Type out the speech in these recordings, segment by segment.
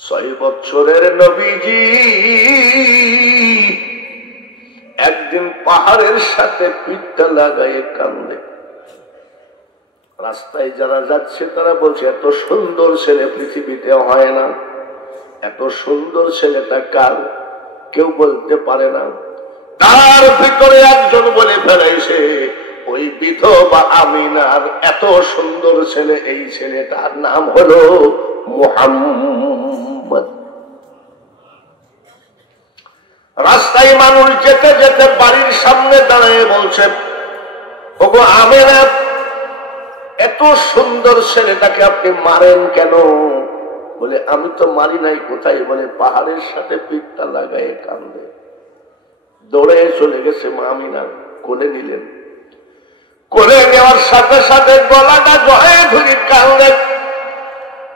6 বছরের নবীজি একদিন পাহাড়ের সাথে পিঠটা লাগায়ে কান্দে। রাস্তায় যারা যাচ্ছে তারা বলছে এত সুন্দর ছেলে পৃথিবীতে হয় না, এত সুন্দর ছেলেটা কার, কেউ বলতে পারে না। তার ভিতরে একজন বলে ফেলাইছে ওই বিধবা আমিনার এত সুন্দর ছেলে, এই ছেলেটার নাম হলো মুহাম্মদ। রাস্তায় মানুষ যেতে যেতে বাড়ির সামনে দাঁড়িয়ে বলছে ওগো আমিনা, এত সুন্দর ছেলেটাকে আপনি মারেন কেন? বলে আমি তো মারি নাই। কোথায়? বলে পাহাড়ের সাথে পিঠটা লাগায় কান্দে। দৌড়ে চলে গেছে মা আমিনা, কোলে নিলেন। কোলে নেওয়ার সাথে সাথে গলাটা জয়ে ধরে কান্দে।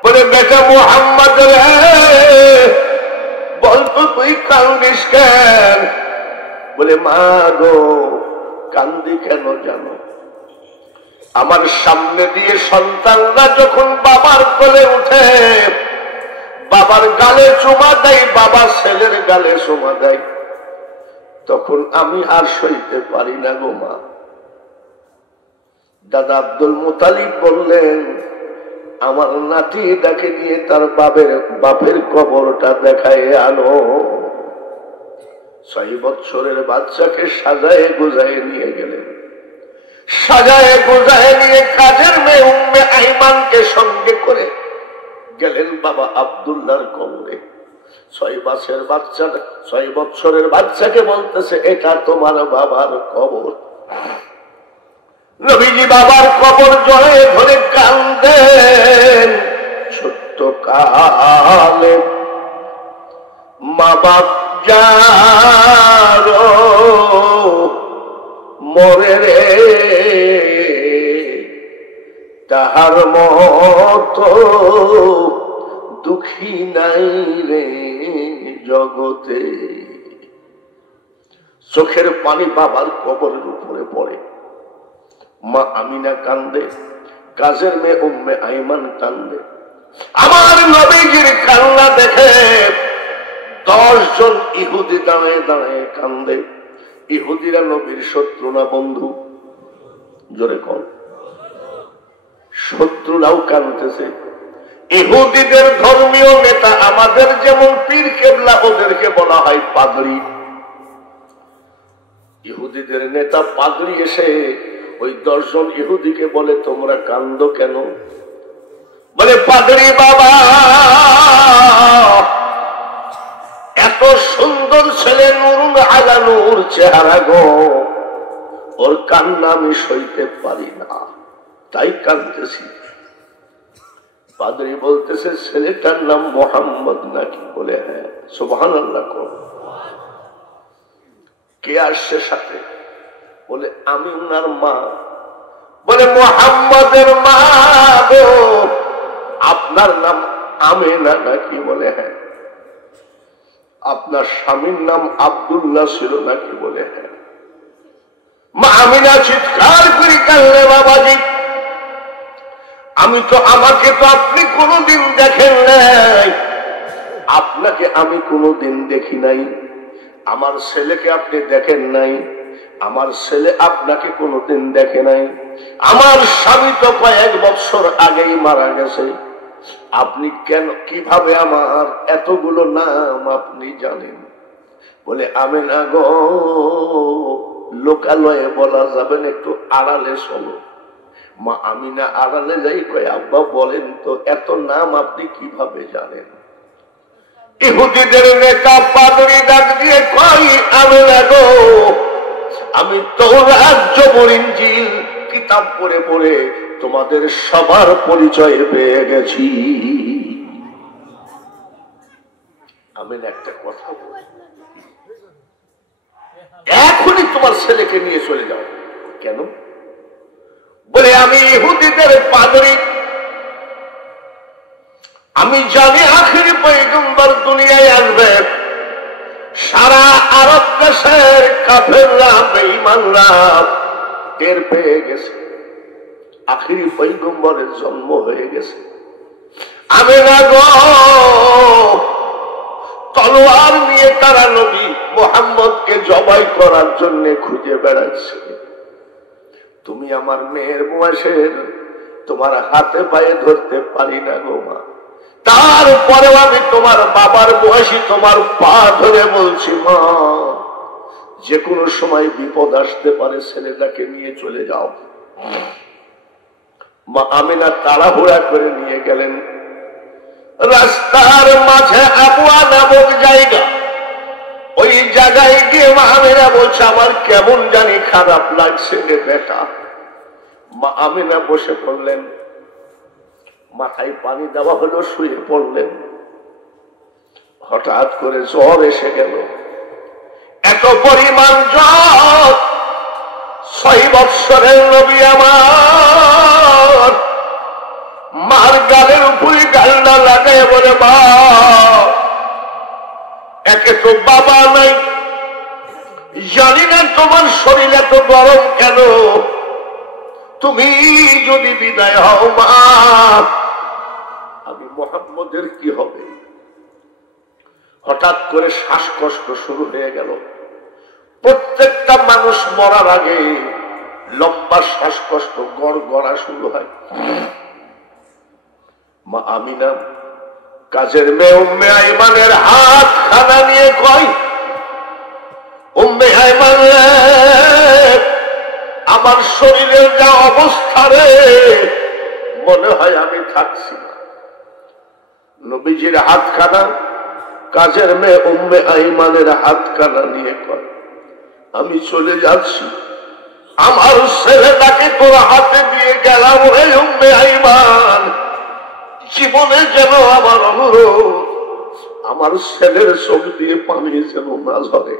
বলে বেটা মুহাম্মদ রে, বলতো তুই কান্দিস কেন? বলে মা গো, কান্দি কেন জানো? আমার সামনে দিয়ে সন্তানরা যখন বাবার কোলে উঠে, বাবার গালে চুমা দেয়, বাবা ছেলের গালে চুমা দেয়, তখন আমি আর সইতে পারি না গো মা। দাদা আব্দুল মুতালিব বললেন আমার নাতিটাকে নিয়ে তার বাপের কবরটা দেখায় আনো। 6 বছরের বাচ্চাকে সাজায়ে গোজায়ে নিয়ে গেলেন। সাজায়ে গোজায়ে নিয়ে কাজের মেয়ে উম্মে আইমানকে সঙ্গে করে গেলেন বাবা আব্দুল্লাহর কবরে। 6 বছরের বাচ্চাকে বলতেছে এটা তোমার বাবার কবর। নবীজি বাবার কবর জড়ে ধরে কান্দেন। ছোট্ট কালে মা বাপ যারো মরে রে, তাহার মতো দুঃখী নাই রে জগতে। চোখের পানি বাবার কবরের উপরে পড়ে। মা আমিনা কান্দে, কাজের মেয়ে উম্মে আইমান কান্দে। আমার নবীজির কান্না দেখে 10 জন ইহুদি দাঁড়িয়ে দাঁড়িয়ে কান্দে। ইহুদিরা নবীর শত্রু না বন্ধু? জোরে কর। শত্রুরাও কাঁদতেছে। ইহুদিদের ধর্মীয় নেতা আমাদের যেমন পীর কেবলা, ওদেরকে বলা হয় পাগড়ি। ইহুদিদের নেতা পাগড়ি এসে ওই 10 জন ইহুদিকে বলে তোমরা কান্দো কেন? বলে পাগড়ি বাবা, এত সুন্দর ছেলে, নূরুন আলা নূর চেহারা গো, ওর কান্না আমি সইতে পারি না, তাই কাঁদতেছি। পাদ্রী বলতেছে ছেলেটার নাম মুহাম্মদ নাকি? বলে হ্যাঁ। সুবহানাল্লাহ। কে আসছে সাথে? বলে আমি উনার মা। বলে মুহাম্মদের মা গো, আপনার নাম আমিনা নাকি? বলে হ্যাঁ। আপনার স্বামীর নাম আব্দুল্লাহ ছিল নাকি? বলে হ্যাঁ। মা আমিনা চিৎকার করে কাঁদলে বাবাজি, আমাকে তো আপনি কোনোদিন দেখেন নাই, আপনাকে আমি কোনোদিন দেখি নাই। আমার ছেলেকে আপনি দেখেন নাই, আমার ছেলে আপনাকে কোনোদিন দেখে নাই। আমার স্বামী তো কয়েক বছর আগেই মারা গেছে। আপনি কেন, কিভাবে আমার এতগুলো নাম আপনি জানেন? বলে আমিনা গো, লোকালয়ে বলা যাবে না, একটু আড়ালে চলো। মা আমিনা আড়ালে যাই কয় আব্বা বলেন তো এত নাম আপনি কিভাবে জানেন? ইহুদিদের নেতা পাদ্রী ডাক দিয়ে কয় আমিনা গো, আমি তাওরাত জবুর ইনজিল কিতাব পড়ে পড়ে তোমাদের সবার পরিচয় পেয়ে গেছি। আমি একটা কথা বলি, এখনই তোমার ছেলেকে নিয়ে চলে যাও। কেন? বলে আমি ইহুদিদের পাদ্রী, আমি জানি আখিরি পয়গম্বর দুনিয়ায় আসবে। সারা আরব দেশের কাফেররা, বেঈমানরা টের পেয়ে গেছে আখিরি পয়গম্বরের জন্ম হয়ে গেছে। আমিনা গো, তলোয়ার নিয়ে তারা নবী মুহাম্মদকে জবাই করার জন্য খুঁজে বেড়াচ্ছে। তুমি আমার মেয়ের বয়সের, তোমার হাতে পায়ে ধরতে পারি না গো মা, তারপরেও আমি তোমার বাবার বয়সী তোমার পা ধরে বলছি মা, যে কোনো সময় বিপদ আসতে পারে, ছেলেটাকে নিয়ে চলে যাও। মা আমিনা তাড়াহুড়া করে নিয়ে গেলেন। রাস্তার মাঝে আবওয়া নামক জায়গা, ওই জায়গায় গিয়ে মা আমিনা বলছে আমার কেমন জানি খারাপ লাগছে রে বেটা। মা আমিনা বসে পড়লেন, মাথায় পানি দেওয়া হলো, শুয়ে পড়লেন। হঠাৎ করে জ্বর এসে গেল, এত পরিমাণ জ্বর, 6 বৎসরের নবী আমার মার গালের উপরে গালটা লাগায় বলে মা, একে তো বাবা নাই, জানি না তোমার শরীর এত গরম কেন, তুমি যদি বিদায় হও মা, আমি মুহাম্মদের কি হবে? হঠাৎ করে শ্বাসকষ্ট শুরু হয়ে গেল। প্রত্যেকটা মানুষ মরার আগে লম্বা শ্বাসকষ্ট গড়গড়া শুরু হয়। মা আমিনা কাজের মেয়ে উম্মে আইমানের হাত খানা নিয়ে কয়, উম্মে আইমান আমার শরীরের যা অবস্থা রে, মনে হয় আমি থাকছি না। নবীজির হাত খানা কাজের মেয়ে উম্মে আইমানের হাত কানা নিয়ে কয়, আমি চলে যাচ্ছি, আমার ছেলেটাকে তোর হাতে দিয়ে গেলাম রে উম্মে আইমান, জীবনে যেন আমার অনুরোধ, আমার ছেলের চোখ দিয়ে পানি যেন না ঝরে।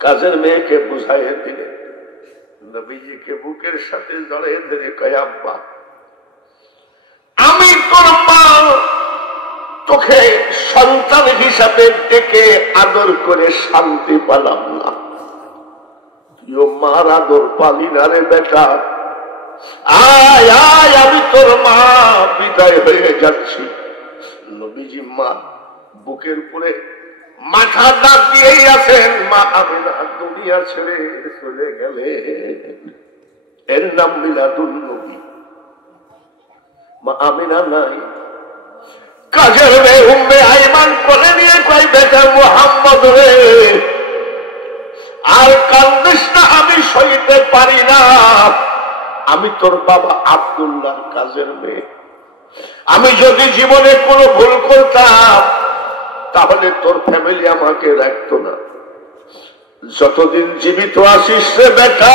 কাজের মেয়েকে বুঝাইয়ে দিলে, নবীজিকে বুকের সাথে জড়িয়ে ধরে কয় আব্বা, আমি তোর মা, তোকে সন্তান হিসাবে ডেকে আদর করে শান্তি পালাম না, তুইও মার আদর পালি না রে বেটা, আয় আয়, আমি তোর মা, বিদায় হয়ে যাচ্ছি। নবীজি মা বুকের উপরে মাথা দাঁত দিয়েই আছেন। মা আমিনা দুনিয়া ছেড়ে চলে গেলে, এর নাম মিলাদুন নবী। মা আমিনা নাই, কাজের মেয়ে উম্মে আইমান কোলে নিয়ে কয় বেটা মুহাম্মদ রে, আর কান্দিস না, আমি সইতে পারি না, আমি তোর বাবা আব্দুল্লাহর কাজের মেয়ে, আমি যদি জীবনে কোনো ভুল করতাম তাহলে তোর ফ্যামিলি আমাকে রাখতো না, যতদিন জীবিত আছিস রে বেটা,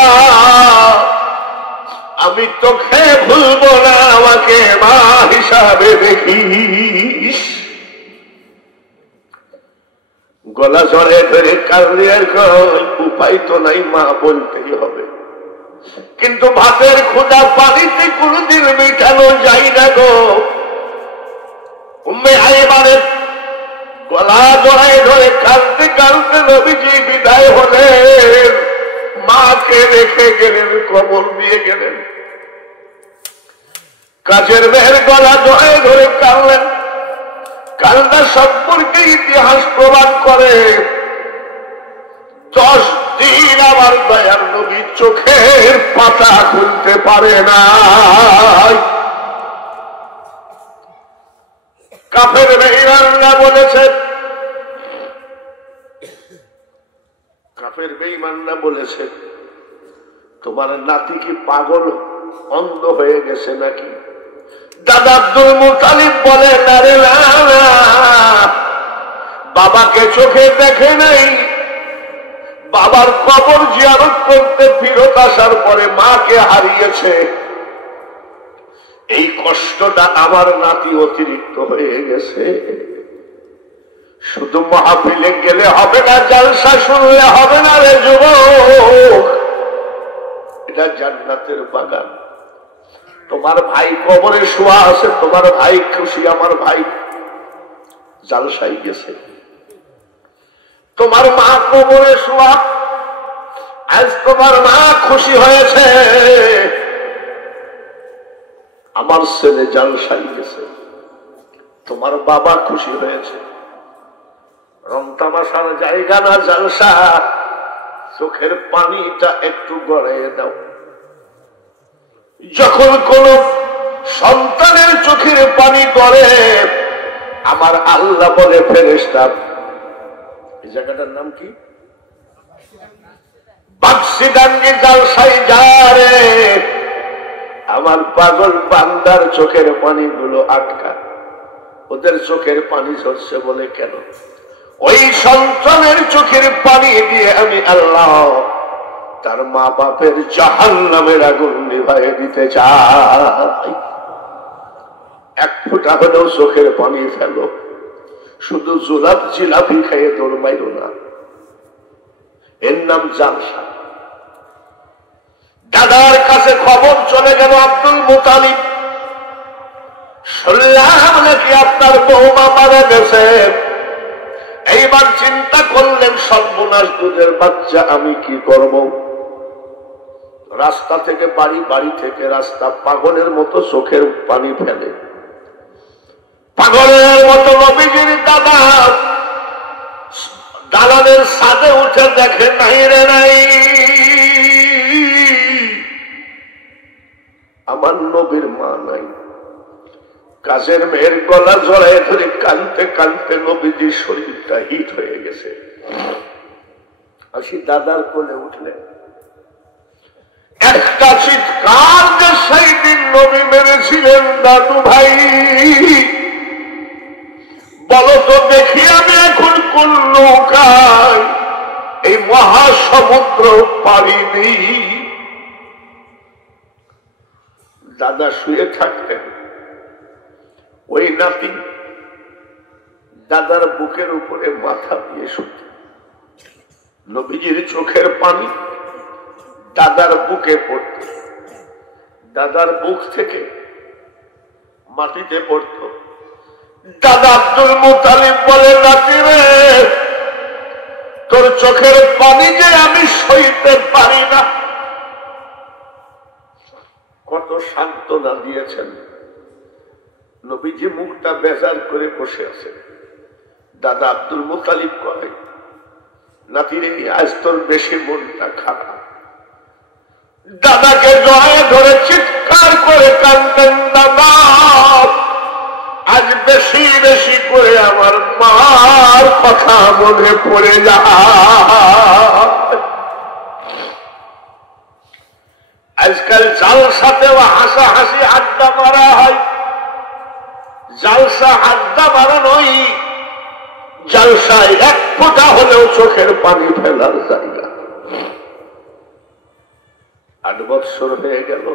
আমি তোকে ভুলবো না, আমাকে মা হিসাবে দেখিস। গলা জড়ে ধরে কাঁদিয়ে উপায় তো নাই, মা বলতেই হবে, কিন্তু ভাতের ক্ষুধা পানিতে কোনদিন মিটানো যায় না গো। উম্মে আইমানের গলা জড়ায় ধরে কাঁদতে কাঁদতে নবীজি বিদায় হলেন, মাকে রেখে গেলেন, কবর দিয়ে গেলেন। কাজের মেয়ের গলা জড়ায় ধরে কাঁদলেন। কান্না সম্পর্কে ইতিহাস প্রমাণ করে 10 দিন আমার দয়ার নবী চোখের পাতা খুলতে পারে না। কাফের বেঈমানরা বলেছে, কাফের বেঈমানরা বলেছে তোমার নাতি কি পাগল অন্ধ হয়ে গেছে নাকি? দাদা আব্দুল মুতালিব বলে না রে না, বাবাকে চোখে দেখে নাই, বাবার কবর জিয়ারত করতে ফিরত আসার পরে মাকে হারিয়েছে, এই কষ্টটা আমার নাতি অতিরিক্ত হয়ে গেছে। শুধু মাহফিলে গেলে হবে না, জলসা শুনলে হবে না রে যুবক, এটা জান্নাতের বাগান। তোমার ভাই কবরে শোয়া আছে, তোমার ভাই খুশি, আমার ভাই জালসাই গেছে। তোমার মা কবরে শোয়া, আজ তোমার মা খুশি হয়েছে, আমার ছেলে জালসাই গেছে। তোমার বাবা খুশি হয়েছে, রং তামাশার জায়গা না জালসা, চোখের পানিটা একটু গড়াইয়ে দাও। যখন কোন সন্তানের চোখের পানি গড়ে, আমার আল্লাহ বলে ফেরেশতা, এই জায়গাটার নাম কি, বাক্সিডাঙ্গি জালসাই যারে, আমার পাগল বান্দার চোখের পানিগুলো আটকা, ওদের চোখের পানি ঝরছে বলে কেন? ওই সন্তানের চোখের পানি দিয়ে আমি আল্লাহ তার মা বাপের জাহান্নামের আগুন নিভাইয়ে দিতে চাই। এক ফোঁটা হলেও চোখের পানি ফেলো, শুধু জুলাপ জিলাপি খেয়ে দৌড় মাইরো না, এর নাম জালসা। দাদার কাছে খবর চলে গেল, আব্দুল মুতালিব, শুনলাম নাকি আপনার বৌমা মারা গেছে। এইবার চিন্তা করলেন, সর্বনাশ, দুধের বাচ্চা, আমি কি করব? রাস্তা থেকে বাড়ি, বাড়ি থেকে রাস্তা, পাগলের মতো চোখের পানি ফেলে। পাগলের মতো নবীজির দাদা দালানের ছাদে উঠে দেখে, নাই রে নাই, আমার নবীর মা নাই। কাজের মেয়ের গলা জড়ায় ধরে কানতে কানতে নবীজির শরীরটা হিট হয়ে গেছে। আসি দাদার কোলে উঠলেন, একটা চিৎকার যে সেই দিন নবী মেরেছিলেন, দাদু ভাই বলো তো দেখি, আমি এখন কোন নৌকায় এই মহাসমুদ্র পাড়ি দিই? দাদা শুয়ে থাকতেন, ওই নাতি দাদার বুকের উপরে মাথা দিয়ে শুত। নবীজির চোখের পানি দাদার বুকে পড়ত, দাদার বুক থেকে মাটিতে পড়ত। দাদা আব্দুল মুতালিব বলে, নাতি রে, তোর চোখের পানি যে আমি সইতে পারি না। কত সান্ত্বনা দিয়েছেন। নবীজি মুখটা বেজার করে বসে আছে। দাদা আব্দুল মুতালিব কয়, নাতিরে, আজ তোর বেশি মনটা খারাপ। দাদাকে জড়ায় ধরে চিৎকার করে কাঁদতেন, দাদা আজ বেশি বেশি করে আমার মার কথা মনে পড়ে যায়। আজকাল জালসাতেও হাসাহাসি আড্ডা মারা হয়। জালসা আড্ডা মারা নয়, জালসায় এক ফোঁটা হলেও চোখের পানি ফেলার জায়গা। 8 বৎসর হয়ে গেল,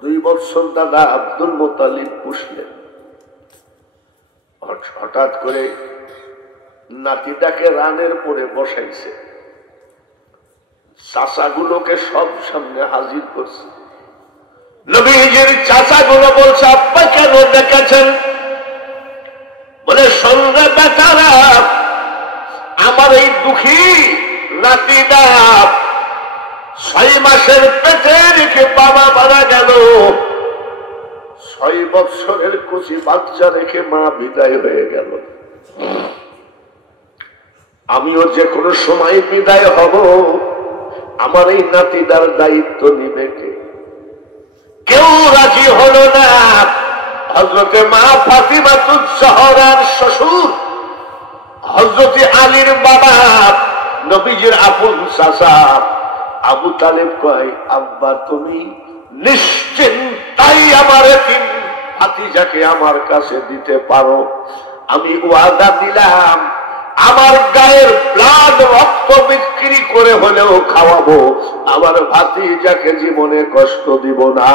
2 বৎসর দাদা আব্দুল মুতালিব পুষলেন। হঠাৎ করে নাতিটাকে রানের পরে বসাইছে, চাচাগুলোকে সব সামনে হাজির করছে। নবীজির চাচাগুলো বলছে, আব্বা কেন ডেকেছেন? বলে, সন্ধ্যে বেচারা, আমার এই দুঃখী নাতিটা 6 মাসের পেটে রেখে বাবা মারা গেল, 6 বৎসরের কচি বাচ্চা রেখে মা বিদায় হয়ে গেল। আমিও যে কোনো সময় বিদায় হব, আমার এই নাতিটার দায়িত্ব নিবে কে? কেউ রাজি হলো না। হযরতে মা ফাতিমাতুজ জহরার শ্বশুর হযরতে আলীর বাবা, নবীজির আপন চাচা আবু তালেব কয়, আব্বা তুমি নিশ্চিন্তাই আমার এতিম ভাতিজাকে আমার কাছে দিতে পারো। আমি ওয়াদা দিলাম, আমার গায়ের ব্লাড রক্ত বিক্রি করে হলেও খাওয়াবো, আমার ভাতিজাকে জীবনে কষ্ট দিব না।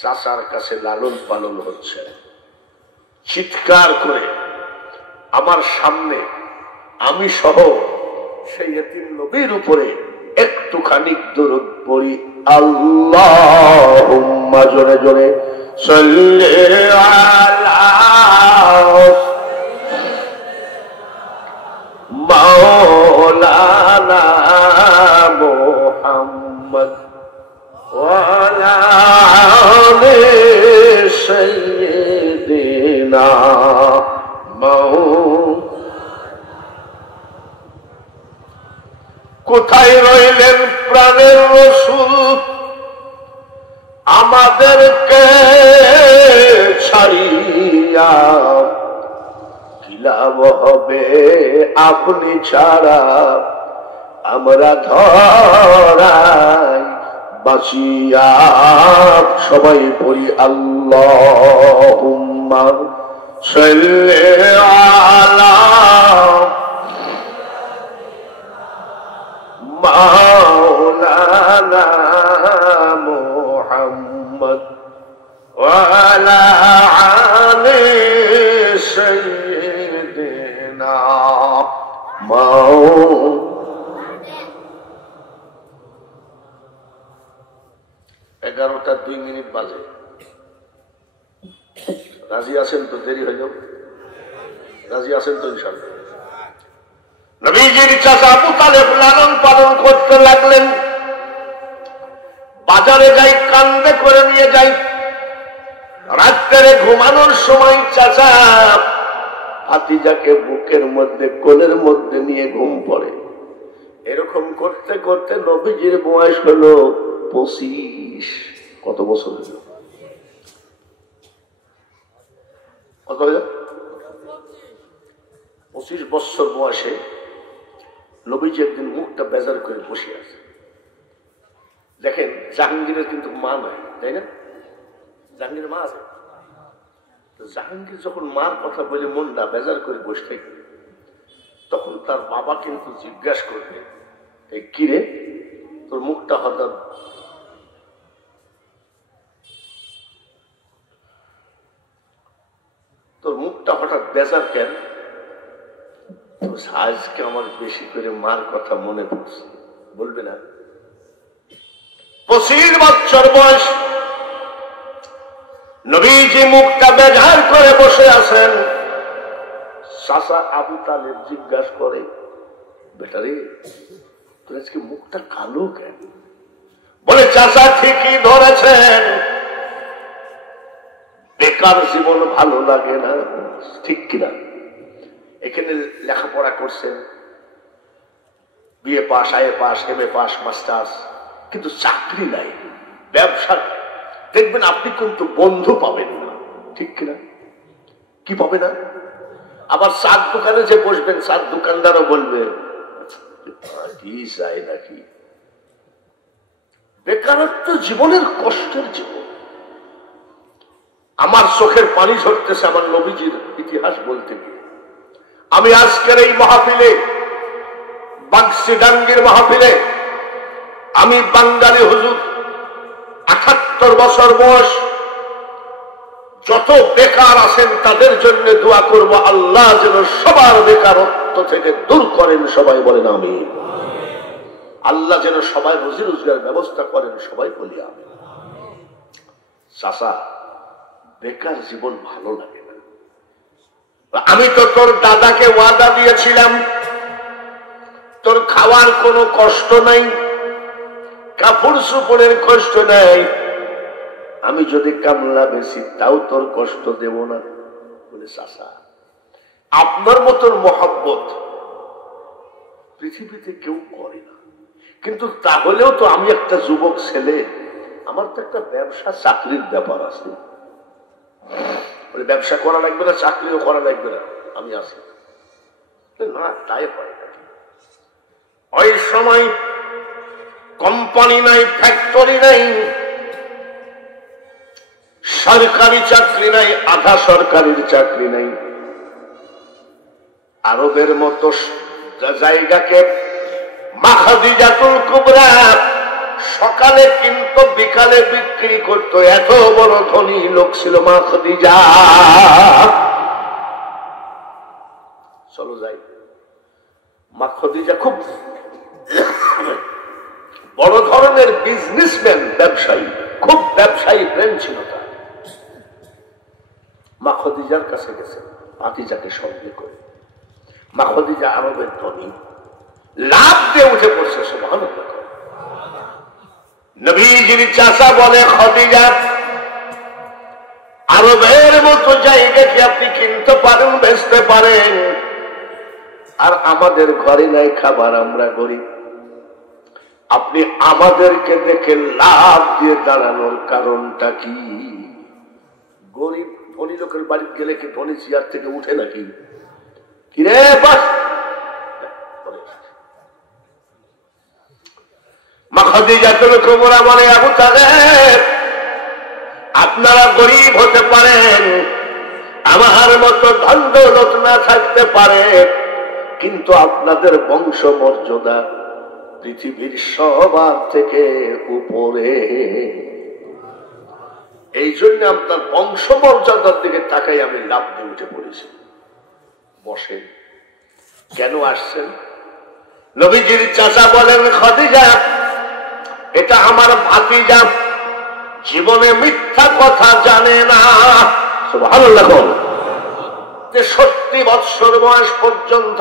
চাচার কাছে লালন পালন হচ্ছে, চিৎকার করে আমার সামনে আমি সহ সেই এতিম নবীর উপরে একটুখানি দরুদ পড়ি। আল্লাহুম্মা, জোরে জোরে, সাল্লি আলা মাওলানা মুহাম্মদ ওয়া আলা আলি سيدنا কোথায় রইলেন প্রাণের রাসূল আমাদেরকে ছাড়িয়া কি লাভ হবে আপনি ছাড়া আমরা ধরাই বাঁচিয়া সবাই পড়ি আল্লাহুম্মা সাল্লি আলা মাওলানা মুহাম্মদ ওয়া আলা আলি সাইয়্যিদিনা মাওলানা 11:02 বাজে। রাজি আছেন তো? দেরি হইল? রাজি আছেন তো ইনশাআল্লাহ? নবীজির চাচা আবু তালেব লালন পালন করতে লাগলেন। বাজারে যাই, কান্দে করে নিয়ে যাই। রাত্রে ঘুমানোর সময় চাচা ভাতিজাকে বুকের মধ্যে কোলের মধ্যে নিয়ে ঘুম পড়ে। এরকম করতে করতে নবীজির বয়স হলো 25। কত বছর হইল? কত হইল? 25 বছর বয়সে নবীজি একদিন মুখটা বেজার করে বসে আছে। দেখেন, জাহাঙ্গীরের কিন্তু মা নাই, তাই না? জাহাঙ্গীরের মা আছে। জাহাঙ্গীর যখন মার কথা বলে মনটা বেজার করে বসে থাকে, তখন তার বাবা কিন্তু জিজ্ঞাসা করবে, এই কিরে তোর মুখটা হঠাৎ বেজার কেন? আজকে আমার বেশি করে মার কথা মনে পড়ছে। বলবে না? 25 বছর বয়স, নবীজি মুখটা বেজার করে বসে আছেন। চাচা আবু তালেব জিজ্ঞাসা করে, বেটারে তোর আজকে মুখটা কালো কেন? বলে, চাচা ঠিকই ধরেছেন, বেকার জীবন ভালো লাগে না। ঠিক কিনা? এখানে লেখাপড়া করছেন, BA pass, IA pass, MA pass, masters, কিন্তু চাকরি নাই, ব্যবসা। দেখবেন আপনি কিন্তু বন্ধু পাবেন না। ঠিক কিনা? কি পাবে না? আবার চার দোকানে যে বসবেন, চার দোকানদারও বলবে কি চাই নাকি। বেকারত্ব জীবনের কষ্টের জীবন। আমার চোখের পানি ঝরতেছে আমার নবীজির ইতিহাস বলতে গিয়ে। আমি আজকের এই মাহফিলে, বাগসিডাঙ্গির মাহফিলে, আমি বাঙালি হুজুর, 78 বছর বয়স, যত বেকার আছেন তাদের জন্য দোয়া করব, আল্লাহ যেন সবার বেকারত্ব থেকে দূর করেন। সবাই বলেন আমিন। আল্লাহ যেন সবাই রুজি রোজগার ব্যবস্থা করেন। সবাই বলি আমিন। চাচা, বেকার জীবন ভালো লাগে না। আমি তো তোর দাদাকে ওয়াদা দিয়েছিলাম, তোর খাওয়ার কোনো কষ্ট নাই, কাপড় চোপড়ের কষ্ট নাই, আমি যদি কামলা বেশি তাও তোর কষ্ট দেব না। বলে, চাচা আপনার মতন মহব্বত পৃথিবীতে কেউ করে না, কিন্তু তাহলেও তো আমি একটা যুবক ছেলে, আমার তো একটা ব্যবসা চাকরির ব্যাপার আছে। বলে, ব্যবসা করা লাগবে না, চাকরিও করা লাগবে না, আমি আছি না। তাই হয় না। ওই সময় কোম্পানি নাই, ফ্যাক্টরি নাই, সরকারি চাকরি নাই, আধা সরকারির চাকরি নাই। আরবের মতো জায়গাকে মা খাদিজাতুল কুবরা সকালে কিন্তু বিকালে বিক্রি করতো। এত বড় ধনী লোক ছিল মা খাদিজা। চলো যাই। মা খাদিজা খুব বড় ধরনের বিজনেসম্যান, ব্যবসায়ী, খুব ব্যবসায়ী ব্রেন ছিল তার। মা খাদিজার কাছে গেছে ভাতিজাকে সঙ্গে করে। মা খাদিজা আরবের ধনী, লাভ দিয়ে উঠে পড়ছে। সুবহানাল্লাহ। নবীজির চাচা বলে, খাদিজা আরবের মতো জায়গাকে আপনি কিনতে পারেন, বেচতে পারেন, আর আমাদের ঘরে নাই খাবার, আমরা গরিব। আপনি আমাদেরকে দেখে লাভ দিয়ে দাঁড়ানোর কারণটা কি? গরিব ধনী লোকের বাড়ি গেলে কি ধনী চেয়ার থেকে উঠে নাকি? কিরে বাস মা খাদিজাতুল কুবরা বলে, আবু তালেব, আপনারা গরিব হতে পারেন, আমার মতো ধন দৌলত না থাকতে পারে, কিন্তু আপনাদের বংশ মর্যাদা পৃথিবীর সবার থেকে উপরে। এই জন্য আপনার বংশ মর্যাদার দিকে তাকাই আমি লাভ দিয়ে উঠে পড়েছি। বসেন। কেন আসছেন? নবীজির চাচা বলেন, খাদিজা, এটা আমার ভাতিজা, জীবনে মিথ্যা কথা জানে না। সুবহানাল্লাহ। যে 70 বৎসর বয়স পর্যন্ত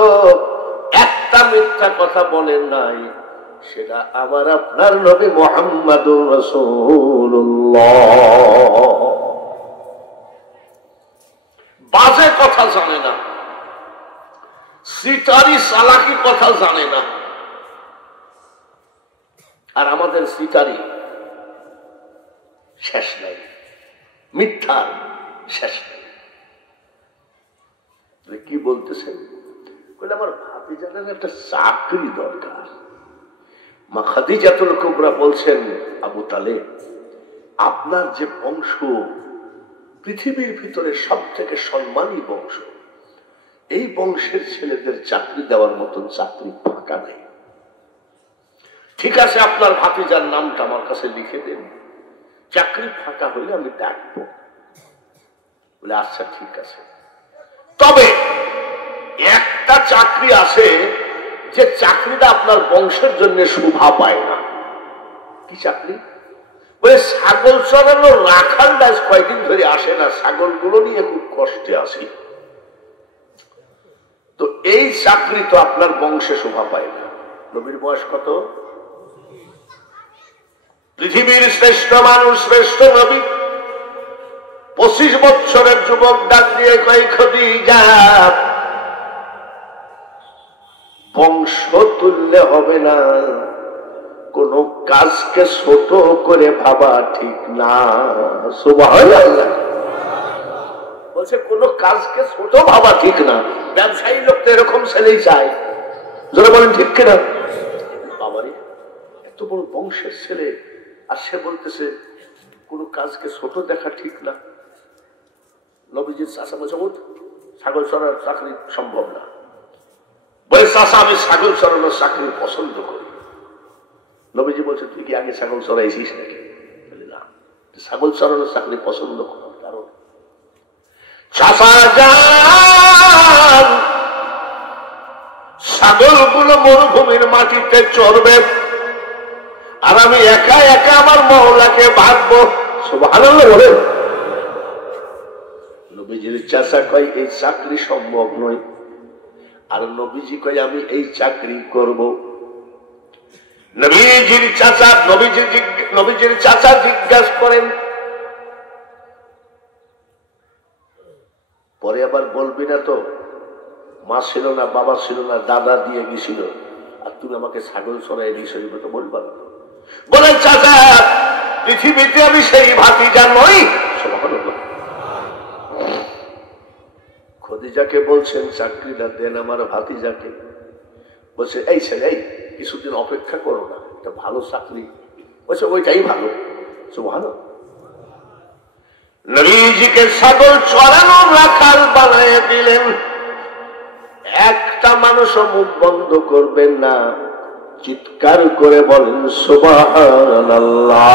একটা মিথ্যা কথা বলেন নাই, সেটা আমার আপনার নবী মুহাম্মদুর রাসূলুল্লাহ। বাজে কথা জানে না, সিটারি চালাকি কথা জানে না। আর আমাদের সিটারি শেষ নাই, মিথ্যার শেষ নাই। কি বলতেছেন? বলে, আমার ভাতিজাদের একটা চাকরি দরকার। মা খাদিজাতুল কুবরা বলছেন, আবু তালেব, আপনার যে বংশ পৃথিবীর ভিতরে সব থেকে সম্মানী বংশ, এই বংশের ছেলেদের চাকরি দেওয়ার মতন চাকরি ফাঁকা নেই। ঠিক আছে, আপনার ভাতিজার নামটা আমার কাছে লিখে দেন, চাকরি ফাঁকা হলে আমি ডাকবো। বলে, আচ্ছা ঠিক আছে, তবে একটা চাকরি আছে যে চাকরিটা আপনার বংশের জন্য শোভা পায় না। কি চাকরি? বলে, ছাগল চড়ানো রাখাল দাস কয়েকদিন ধরে আসে না, ছাগলগুলো নিয়ে খুব কষ্টে আসি, তো এই চাকরি তো আপনার বংশে শোভা পায় না। নবীর বয়স কত? পৃথিবীর শ্রেষ্ঠ মানুষ, শ্রেষ্ঠ নবী, 25 বছরের যুবক ডাক দিয়ে কয়, খাদিজা, বংশ তুললে হবে না, কোন কাজকে ছোট করে ভাবা ঠিক না। সুবহানাল্লাহ। বলছে, কোন কাজকে ছোট ভাবা ঠিক না। ব্যবসায়ী লোক তো এরকম ছেলেই চায়। যারা বলেন ঠিক কিনা? বাবারে, এত বড় বংশের ছেলে, আর সে বলতেছে কোন কাজকে ছোট দেখা ঠিক না। নবীজির চাচা বলছে, ছাগল চড়ার চাকরি সম্ভব না। বলে, চাচা, আমি ছাগল চড়ানোর চাকরি পছন্দ করি। নবীজি বলছে, তুই কি আগে ছাগল চড়াইছিস নাকি? বলে, না, ছাগল চড়ানোর চাকরি পছন্দ করার কারণ, চাচা যান, ছাগলগুলো মরুভূমির মাটিতে চড়বে, আর আমি একা একা আমার মহলাকে ভাববো। সুবহানাল্লাহ বলেন। নবীজির চাচা কয়, এই চাকরি সম্ভব নয়। আর নবীজি কয়, আমি এই চাকরি করব। নবীজির চাচা জিজ্ঞাসা করেন, পরে আবার বলবি না তো, মা ছিল না, বাবা ছিল না, দাদা দিয়ে গেছিল, আর তুমি আমাকে ছাগল চড়াই দিয়েছ, তো বলবা না। বলেন, চাচা, পৃথিবীতে আমি সেই ভাতিজা নই। খাদিজাকে বলছেন, চাকরিটা দেন আমার ভাতিজাকে। বলছে, এই ছেলে, এই কিছুদিন অপেক্ষা করো না, এটা ভালো চাকরি। বলছে, ওইটাই ভালো। সুবহানাল্লাহ। নবীজিকে ছাগল চড়ানো রাখাল বানায় দিলেন। একটা মানুষও মুখ বন্ধ করবেন না, চিৎকার করে বলেন সুবহানাল্লাহ।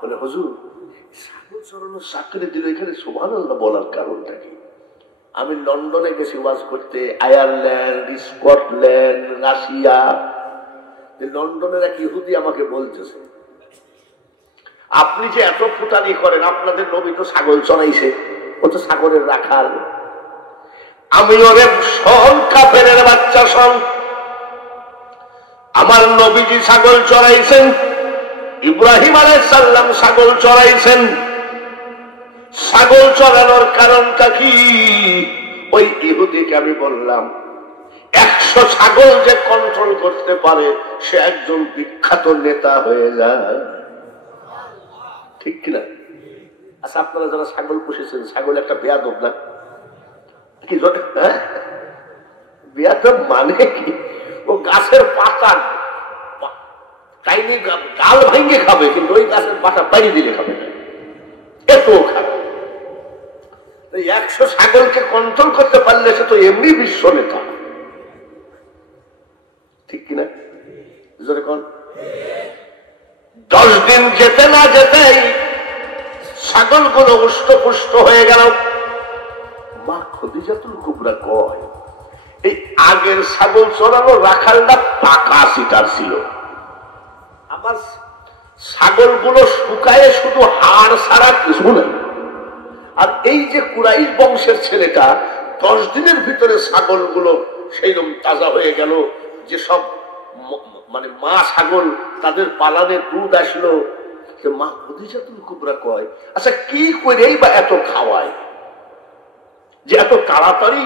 বলে, হুজুর, ছাগল চড়ানোর চাকরি দিল, এখানে সুবহানাল্লাহ বলার কারণটা কি? আমি লন্ডনে গেছি ওয়াজ করতে, আয়ারল্যান্ড, স্কটল্যান্ড, রাশিয়া। লন্ডনের এক ইহুদি আমাকে বলতেছে, আপনি যে এত ফুটানি করেন, আপনাদের নবী তো ছাগল চড়াইছে, ও তো ছাগলের রাখাল। আমি ওরে শোন, কাফেরের বাচ্চা শোন, আমার নবীজি ছাগল চড়াইছেন, ইব্রাহিম আলাইহিস সালাম ছাগল চড়াইছেন, ছাগল চড়ানোর কারণটা কি? ওই ইহুদিকে আমি বললাম 100 ছাগল যে কন্ট্রোল করতে পারে সে একজন বিখ্যাত নেতা হয়ে যায়, ঠিক কিনা? আচ্ছা, আপনারা যারা ছাগল পুষেছেন, ছাগল একটা বেয়াদব না কি? বেয়াদব মানে কি? ও গাছের পাতা ডাল ভেঙে খাবে, কিন্তু ওই গাছের পাতা পাড়ি দিলে খাবে না, এত খাবে। 100 ছাগলকে কন্ট্রোল করতে পারলে সে তো এমনি বিশ্ব নেতা, ঠিক কিনা? 10 দিন যেতে না যেতেই ছাগলগুলো উষ্টপুষ্ট হয়ে গেল। মা খদিজাতুল কুবরা কয়, এই আগের ছাগল চড়ানো রাখালটা পাকা সিটার ছিল, আমার ছাগলগুলো শুকায় শুধু হাড় ছাড়া কিছু নাই। আর এই যে কুরাইশ বংশের ছেলেটা 10 দিনের ভিতরে ছাগলগুলো সেইরকম তাজা হয়ে গেল, যে সব মানে মা ছাগল তাদের পালানে দুধ আসলো। মা খদিজাতুল কুবরা কয়, আচ্ছা কি করেই বা এত খাওয়ায় যে এত তাড়াতাড়ি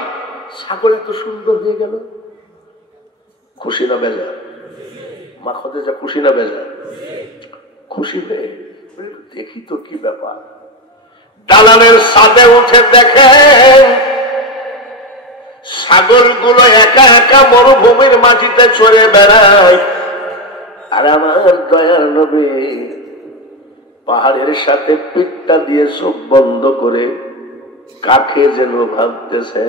ছাগল এত সুন্দর হয়ে গেল? খুশি না বেজার? মা খদিজা খুশি না বেজার? খুশি হয়ে দেখি তো কি ব্যাপার। দালানের ছাদে উঠে দেখেন ছাগলগুলো একা একা মরুভূমির মাটিতে চড়ে বেড়ায়। আর আমার দয়ার নবী পাহাড়ের সাথে পিঠটা দিয়ে চোখ বন্ধ করে কাকে যেন ভাবতেছে।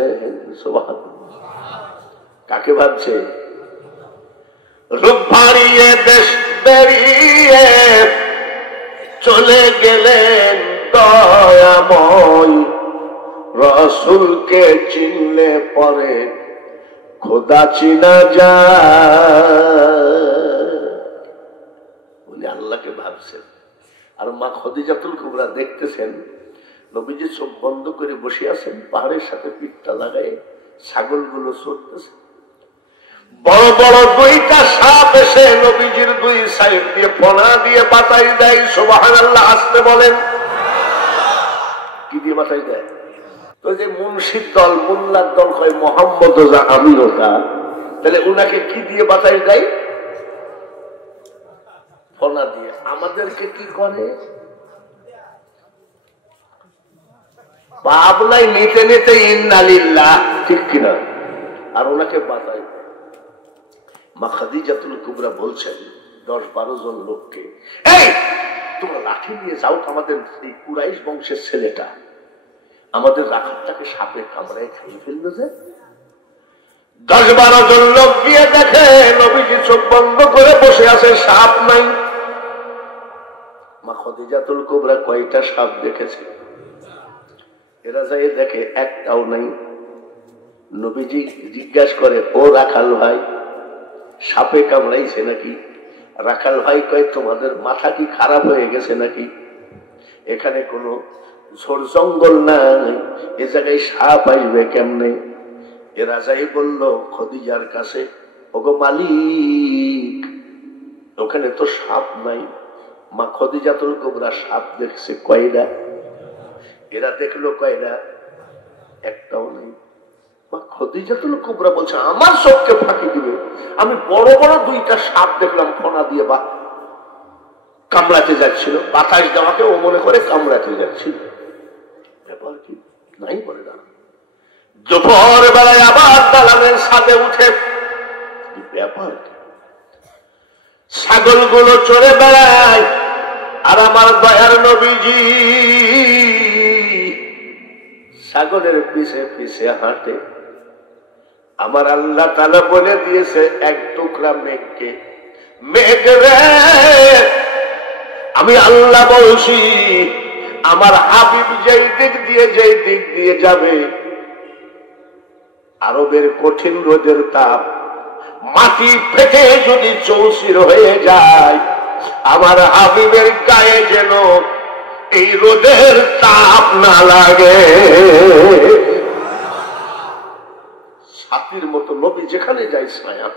কাকে ভাবছে? রূপ হারিয়ে দেশ বেরিয়ে চলে গেলেন দয়াময়, রসুলকে চিনলে পরে খোদা চিনা যায়। উনি আল্লাহকে ভাবছেন। আর মা খদিজাতুল কুবরা দেখতেছেন নবীজি চোখ বন্ধ করে বসে আছেন, পাহাড়ের সাথে পিঠটা লাগাই ছাগলগুলো চড়তেছে। বড় বড় 2টা সাপ এসে নবীজির 2 সাইড দিয়ে ফনা দিয়ে বাতাই দেয়। সুবহানাল্লাহ, আসতে বলেন। কি দিয়ে বাতাই দেয়? তো যে মুন্সির দল, মোল্লার দল কয় মোহাম্মদ আমিনতা, তাহলে উনাকে কি দিয়ে বাতাই দেয়? ফনা দিয়ে। আমাদেরকে কি করে? ভাবনাই নিতে নিতে ইন্নালিল্লাহ, ঠিক কিনা? আর ওনাকে বাতাই। মা খাদিজাতুল কুবরা বলছেন 10-12 জন লোককে, এই তোমরা লাঠি নিয়ে যাও, আমাদের এই কুরাইশ বংশের ছেলেটা আমাদের রাখালটাকে সাপে কামড়ায় খাইয়ে ফেললো। যে 10-12 জন লোক গিয়ে দেখে নবীজি চোখ বন্ধ করে বসে আছে, সাপ নাই। মা খাদিজাতুল কুবরা কয়টা সাপ দেখেছে? এরা যাই দেখে একটাও নাই। নবীজি জিজ্ঞাসা করে, ও রাখাল ভাই, সাপে কামড়াইছে নাকি? রাখাল ভাই কয়, তোমাদের মাথা কি খারাপ হয়ে গেছে নাকি? এখানে কোনো ঝোড় জঙ্গল নাই, এ জায়গায় সাপ আসবে কেমনে? এরা যাই বলল খদিজার কাছে, ওগো মালিক, ওখানে তো সাপ নাই। মা খদিজাতুল কুবরা সাপ দেখছে কয়টা? এরা দেখলো কয়টা? একটাও নেই। মা খদিজাতুল কুবরা বলছে, আমার চোখকে ফাঁকি দিবে? আমি বড় বড় 2টা সাপ দেখলাম ফনা দিয়ে বা কামড়াতে যাচ্ছিল, বাতাস দেওয়াকে ও মনে করে কামড়াতে যাচ্ছিল। ব্যাপার কি? নাই বলে দাঁড়া। দুপুর বেলায় আবার দালানের ছাদে উঠে, ব্যাপার কি? ছাগলগুলো চড়ে বেড়ায়। আর আমার দয়ার নবীজি ছাগলের পিছে পিছে হাঁটে। আমার আল্লাহ তাআলা বলে দিয়েছে, এক টুকরা মেঘকে, মেঘ রে, আমি আল্লাহ বলছি, আমার হাবিব যেই দিক দিয়ে যাবে, আরবের কঠিন রোদের তাপ মাটি ফেটে যদি চৌচির হয়ে যায়, আমার হাবিবের গায়ে যেন এই রোদের তাপ না লাগে। ছাতির মতো নবী যেখানে যায় ছায়া।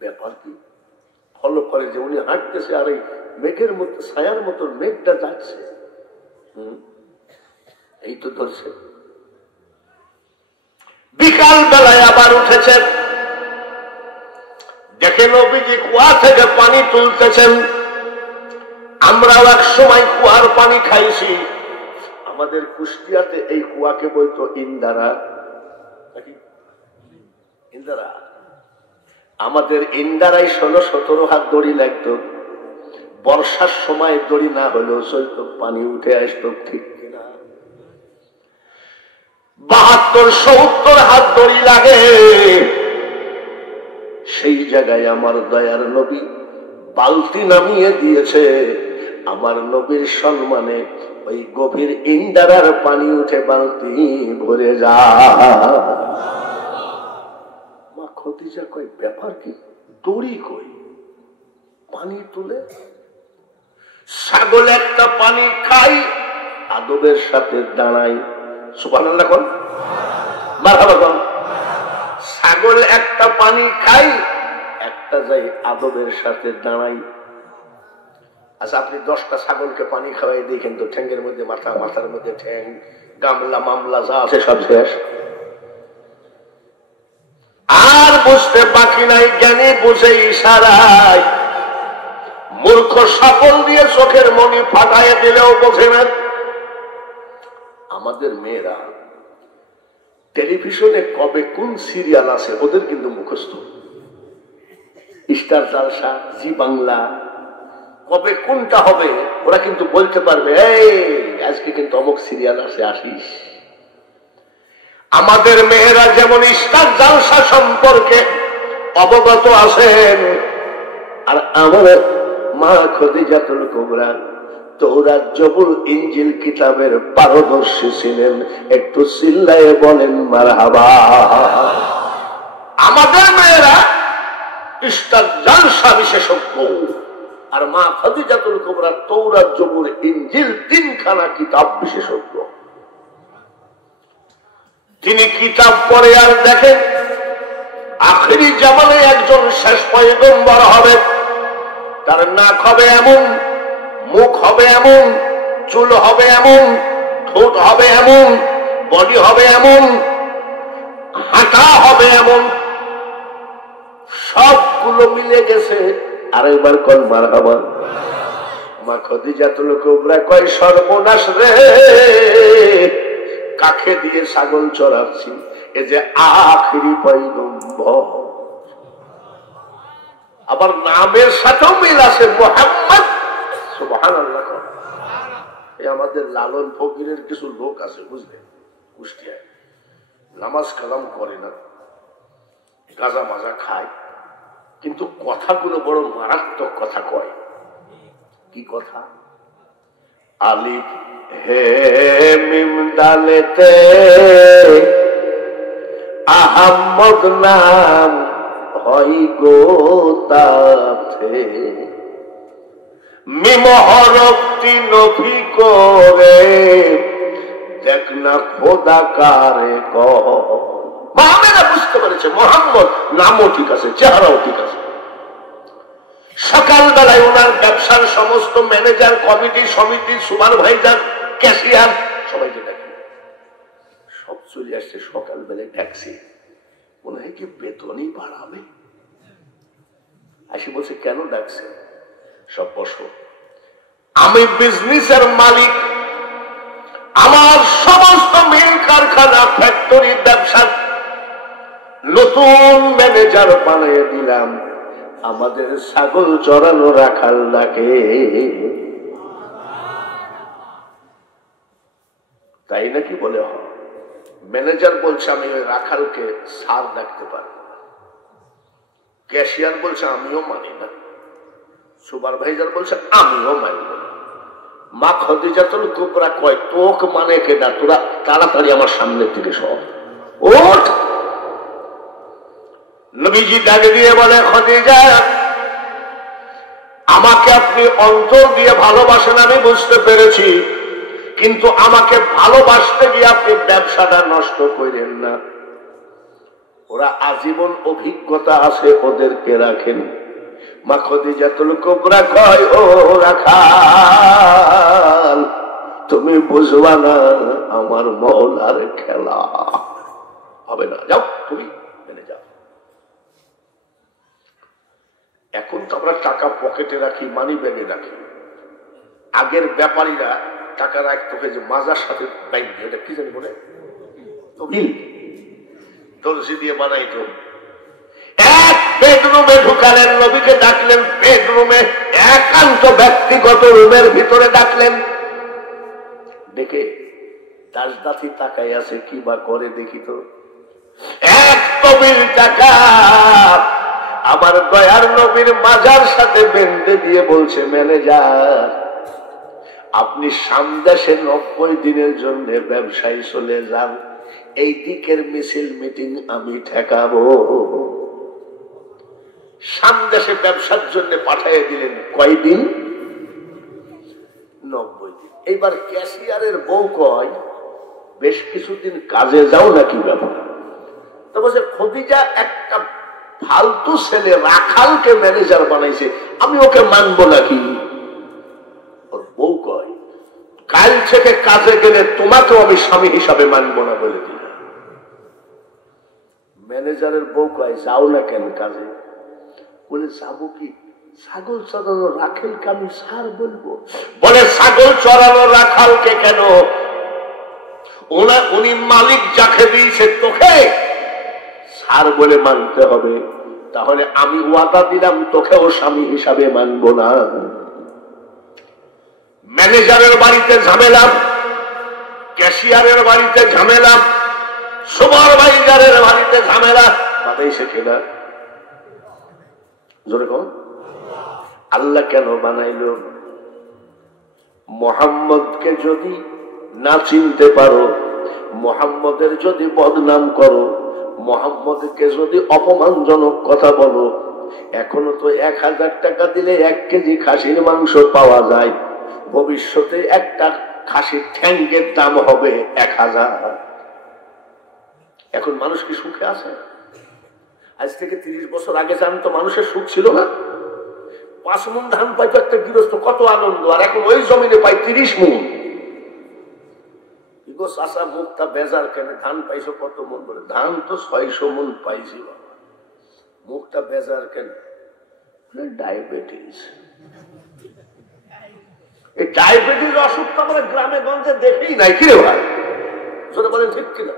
ব্যাপার কি? ফলো করে যে উনি হাঁটতেছে আর এই মেঘের মতো ছায়ার মতো মেঘটা যাচ্ছে। এই তো ধরছে। বিকাল বেলায় আবার উঠেছেন, দেখে নবীজি কুয়া থেকে পানি তুলতেছেন। আমরাও এক সময় কুয়ার পানি খাইছি। আমাদের কুষ্টিয়াতে এই কুয়াকে বলতো ইন্দারা। ইন্দারা আমাদের ইন্দারাই 16-17 হাত দড়ি লাগতো। বর্ষার সময় দড়ি না হলেও চলতো, পানি উঠে আসতো, ঠিক কিনা? 72-70 হাত দড়ি লাগে। সেই জায়গায় আমার দয়ার নবী বালতি নামিয়ে দিয়েছে। আমার নবীর সম্মানে ওই গভীর ইন্দারার পানি উঠে বালতি ভরে যায়। মা খদিজা কই, ব্যাপার কি? দড়ি কই? পানি তুলে ছাগল একটা পানি খাই, আদবের সাথে দাঁড়াই। সুবহানাল্লাহ কোন, মারহাবা কোন। ছাগল একটা পানি খাই, একটা যাই আদবের সাথে দাঁড়াই। আচ্ছা, আপনি 10টা ছাগলকে পানি খাওয়াই দেখেন তো, ঠ্যাঙ্গের মধ্যে মাথা, মাথার মধ্যে ঠ্যাং, গামলা মামলা যা আছে সব শেষ। আর বুঝতে বাকি নাই, জ্ঞানী বুঝে ইশারায়। মূর্খ সাপল দিয়ে চোখের মনি ফাটাইয়া দিলেও বোঝে না। আমাদের মেয়েরা টেলিভিশনে কবে কোন সিরিয়াল আছে ওদের কিন্তু মুখস্থ। স্টার জলসা, জি বাংলা, কবে কোনটা হবে ওরা কিন্তু বলতে পারবে, এই আজকে কিন্তু অমুক সিরিয়াল আছে, আসিস। আমাদের মেয়েরা যেমন স্টার জলসা সম্পর্কে অবগত আছেন, আর আমার মা খদিজাতুল কুবরা তৌরাত, জবুর, ইনজিল কিতাবের পারদর্শী ছিলেন। একটু চিল্লায়ে বলেন মারহাবা। আমাদের মেয়েরা স্টার জলসা বিশেষজ্ঞ, আর মা খদিজাতুল কুবরা তৌরাত, জবুর, ইনজিল 3খানা কিতাব বিশেষজ্ঞ। তিনি কিতাব পড়ে আর দেখেন আখিরি জামানে একজন শেষ পয়গম্বর হবে। তার নাক হবে এমন, মুখ হবে এমন, চুল হবে এমন, ঠোঁট হবে এমন, বডি হবে এমন, হাঁটা হবে এমন, সবগুলো মিলে গেছে। আরেকবার কোন মারহাবা। মা খদিজাতুল কুবরা কয়, সর্বনাশ রে, কাকে দিয়ে ছাগল চড়াচ্ছি, এ যে আখিরি পয়গম্বর। আবার নামের সাথেও মিল আছে, মুহাম্মদ। সুবহানাল্লাহ। এই আমাদের লালন ফকিরের কিছু লোক আছে বুঝলেন, কুষ্টিয়ায় নামাজ কালাম করে না, গাঁজা মাজা খায়, কিন্তু কথাগুলো বড় মারাত্মক কথা কয়। কি কথা? আলিফ হে মিম দালেতে আহমদ নাম হয় গো তাতে, মিম হরফ 3 নফি করে দেখ না খোদা কারে কহ। মামেরা বুঝতে পেরেছে মোহাম্মদ নামও ঠিক আছে, চেহারাও ঠিক আছে। সকালবেলায় ওনার ব্যবসার সমস্ত ম্যানেজার, কমিটি, সমিতি, সুপারভাইজার, ক্যাশিয়ার সবাইকে ডাকে, সব চলে আসছে সকালবেলায় ট্যাক্সি। মনে হয় কি বেতনই বাড়াবে। আসি বলছে, কেন ডাকছে? সব বসো, আমি বিজনেসের মালিক, আমার সমস্ত মিল কারখানা, ফ্যাক্টরি, ব্যবসা নতুন ম্যানেজার বানিয়ে দিলাম। আমাদের ছাগল চড়ানো রাখাল ডাকে, তাই নাকি বলে? ম্যানেজার বলছে আমি ওই রাখালকে স্যার ডাকতে পারবো না। ক্যাশিয়ার বলছে আমিও মানি না। সুপারভাইজার বলছে আমিও মানি না। মা খদিজাতুল কুবরা কয়, তোক মানে কেনা, তোরা তাড়াতাড়ি আমার সামনে থেকে সব ওঠ। নবীজি ডাকে দিয়ে বলে, খদিজা আমাকে আপনি অন্তর দিয়ে ভালোবাসেন আমি বুঝতে পেরেছি, কিন্তু আমাকে ভালোবাসতে গিয়ে আপনি ব্যবসাটা নষ্ট করেন না। ওরা আজীবন অভিজ্ঞতা আছে, ওদেরকে রাখেন। মা খদিজাতুল কুবরা কয়, ও রাখাল তুমি বুঝবা না আমার মওলার খেলা। হবে না, যাও তুমি মেনে যাও। এখন তো আমরা টাকা পকেটে রাখি, মানি ব্যাগে রাখি। আগের ব্যাপারীরা টাকা রাখতো যে মাজার সাথে ব্যাংক দিয়ে, এটা কি জানি বলে দর্জি দিয়ে বানাইতো। এক বেডরুমে ঢুকালেন, নবীকে ডাকলেন বেডরুমে, একান্ত ব্যক্তিগত রুমের ভিতরে ডাকলেন। ডেকে দাসদাসী তাকাই আছে, কি বা করে দেখি তো। এক তবিল টাকা আমার দয়ার নবীর মাজার সাথে বেঁধে দিয়ে বলছে, ম্যানেজার আপনি সামদেশে 90 দিনের জন্য ব্যবসায়ী চলে যান, এই দিকের মিছিল মিটিং আমি ঠেকাবো। সামদেশে ব্যবসার জন্য পাঠিয়ে দিলেন। কয়দিন? 90 দিন। এইবার ক্যাশিয়ারের বউ কয়, বেশ কিছুদিন কাজে যাও নাকি ব্যাপার? তো বলছে, খদিজা একটা ফালতু ছেলে রাখালকে ম্যানেজার বানাইছে, আমি ওকে মানবো নাকি? ওর বউ কয়, কাল থেকে কাজে গেলে তোমাকেও আমি স্বামী হিসাবে মানবো না বলে দিল। ম্যানেজারের বউ কয়, যাও না কেন কাজে? বলে, যাবো কি, ছাগল চড়ানো রাখালকে আমি স্যার বলবো? বলে, ছাগল চড়ানো রাখালকে কেন? উনি মালিক যাকে দিয়েছে তোকে স্যার বলে মানতে হবে। তাহলে আমি ওয়াদা দিলাম তোকেও স্বামী হিসাবে মানবো না। ম্যানেজারের বাড়িতে ঝামেলা, ক্যাশিয়ারের বাড়িতে ঝামেলা, সুপারভাইজারের বাড়িতে ঝামেলা, বানাইছে কিনা? জোরে কম। আল্লাহ কেন বানাইল? মোহাম্মদকে যদি না চিনতে পারো, মোহাম্মদের যদি বদনাম করো, মোহাম্মদকে যদি অপমানজনক কথা বলো, এখনো তো 1000 টাকা দিলে 1 কেজি খাসির মাংস পাওয়া যায়, ভবিষ্যতে একটা খাসির ঠ্যাঙ্গের দাম হবে 1000। এখন মানুষ কি সুখে আছে? আজ থেকে 30 বছর আগে জানতো মানুষের সুখ ছিল না। 5 মণ ধান পাইতো একটা গৃহস্থ, কত আনন্দ। আর এখন ওই জমিনে পাই 30 মণ। চাষা মুখটা বেজার কেন? ধান পাইছো কত মণ? বলে, ধান তো 600 মণ পাইছি বাবা। মুখটা বেজার কেন? ডায়াবেটিস। এই ডায়াবেটিস অসুখটা আমরা গ্রামে গঞ্জে দেখেই নাই। কিরে ভাই, সেটা বলেন ঠিক কিনা?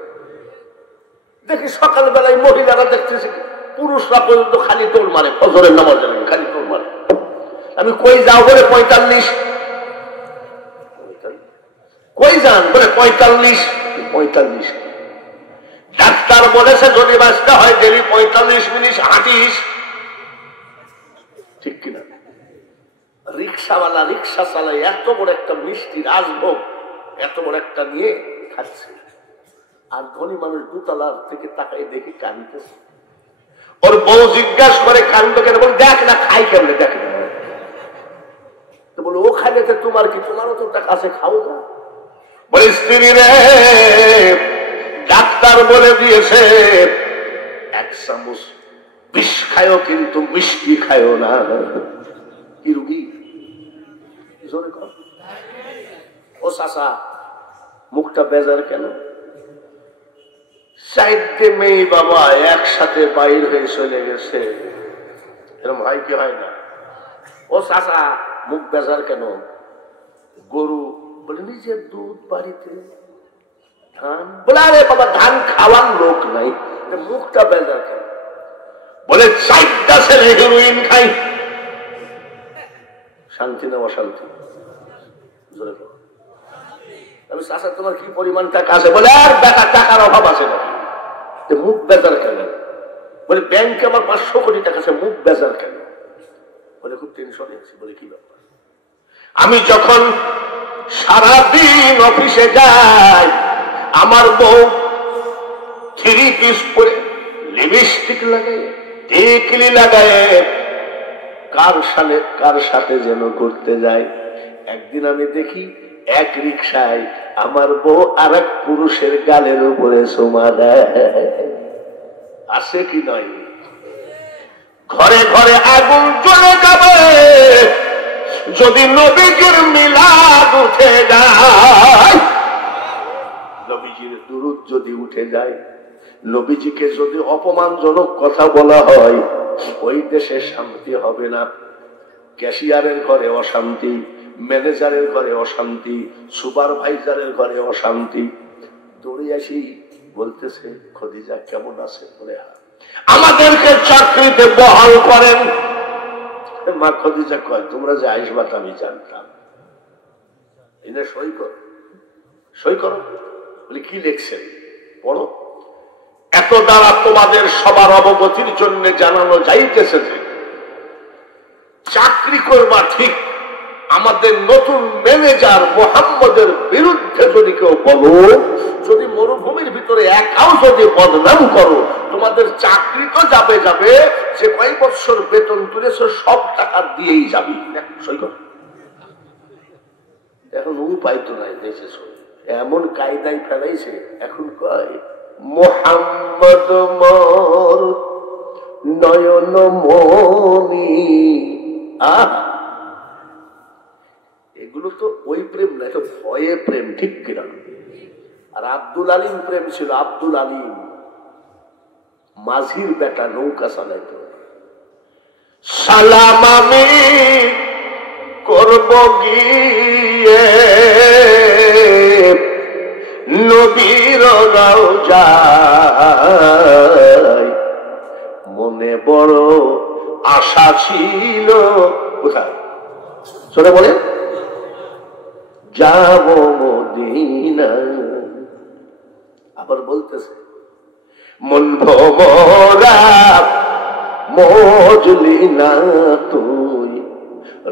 দেখি সকালবেলায় মহিলারা দেখতেছি, পুরুষরা পর্যন্ত খালি দৌড় মারে, ফজরের নামাজ খালি দৌড় মারে। আমি কই যাও বলে 45, কই যান বলে 45। ডাক্তার বলেছে যদি বাঁচতে হয় দেরি 45 মিনিট হাঁটিস। ঠিক কিনা? রিক্সাওয়ালা রিক্সা চালায়, এত বড় একটা মিষ্টি রাজভোগ এত বড় একটা নিয়ে খাচ্ছে, আর ধনী মানুষ দুতলার থেকে তাকাই দেখি কাঁদতেছে। ওর বউ জিজ্ঞাসা করে, কান্দ কেন? বলে, দেখ না খাই কেমনে, দেখ না। তো বলে, ও খাইলে তোমার কি? তোমারও তো টাকা আছে, খাও না। বলে, স্ত্রী রে, ডাক্তার বলে দিয়েছে 1 চামচ বিষ খায়ও, কিন্তু মিষ্টি খায়ও না। কি রুগী? জোরে কর। ও চাচা, মুখটা বেজার কেন? 4টে মেয়ে বাবা একসাথে বাইর হয়ে চলে গেছে, এরকম হয় কি হয় না? ও চাচা, মুখ বেজার কেন? গরু বলে, নিজের দুধ বাড়িতে, ধান। বলে, আরে বাবা, ধান খাওয়ার লোক নাই, মুখটা বেজার কেন? বলে, 4টা ছেলে হেরোইন খাই। শান্তি না অশান্তি? আমি, চাচা তোমার কি পরিমাণ টাকা আছে? বলে, আর বেটা টাকার অভাব আছে না। মুখ বেজার কেন? বলে, ব্যাংকে আমার 500 কোটি টাকা আছে, মুখ বেজার কেন? বলে, খুব টেনশনে আছি। বলে, কি ব্যাপার? আমি যখন সারাদিন অফিসে যাই, আমার বউ 3 পিস পরে, লিপস্টিক লাগায়, টিকলি লাগায়, কার সাথে যেন করতে যায়। একদিন আমি দেখি এক রিক্সায় আমার বউ আর এক পুরুষের গালের উপরে চুমা দেয়। আছে কি নয়? ঘরে ঘরে আগুন জ্বলে যাবে, যদি নবীজির মিলাদ উঠে যায়, নবীজির দুরূদ যদি উঠে যায়, নবীজিকে যদি অপমানজনক কথা বলা হয়, ওই দেশে শান্তি হবে না। ক্যাশিয়ারের ঘরে অশান্তি, ম্যানেজারের ঘরে অশান্তি, সুপারভাইজারের ঘরে অশান্তি। দৌড়ে আসি বলতেছে, খদিজা কেমন আছে? বলে আমাদেরকে চাকরিতে বহাল করেন। মা খদিজা কয়, তোমরা যে আইসবা আমি জানতাম। এটা সই করো, সই করো। বলে কি লিখছেন? পড়ো। এত দ্বারা তোমাদের সবার অবগতির জন্য জানানো যাইতেছে যে চাকরি করবা ঠিক, আমাদের নতুন ম্যানেজার মোহাম্মদের বিরুদ্ধে যদি কেউ বলো, যদি মরুভূমির ভিতরে একাও যদি বদনাম করো, তোমাদের চাকরি তো যাবে যাবে, যে কয়েক বছর বেতন তুলেছো সব টাকা দিয়েই যাবি। সই কর। এখন উপায় তো নাই, দেখেছ এমন কায়দায় ফেলাইছে। এখন কয় মোহাম্মদ মোর নয়ন মনি। এগুলো তো ওই প্রেম না, এটা ভয়ে প্রেম, ঠিক কিনা? আর আব্দুল আলিম প্রেম ছিল। আব্দুল আলিম মাঝির বেটা, নৌকা চালাইত। সালাম আমি করব গিয়ে নবীর রওজায়, মনে বড় আশা ছিল। কোথায়? শোনে বলে যাব মদিনা। আবার বলতেছে মন ভরা মজলি না তুই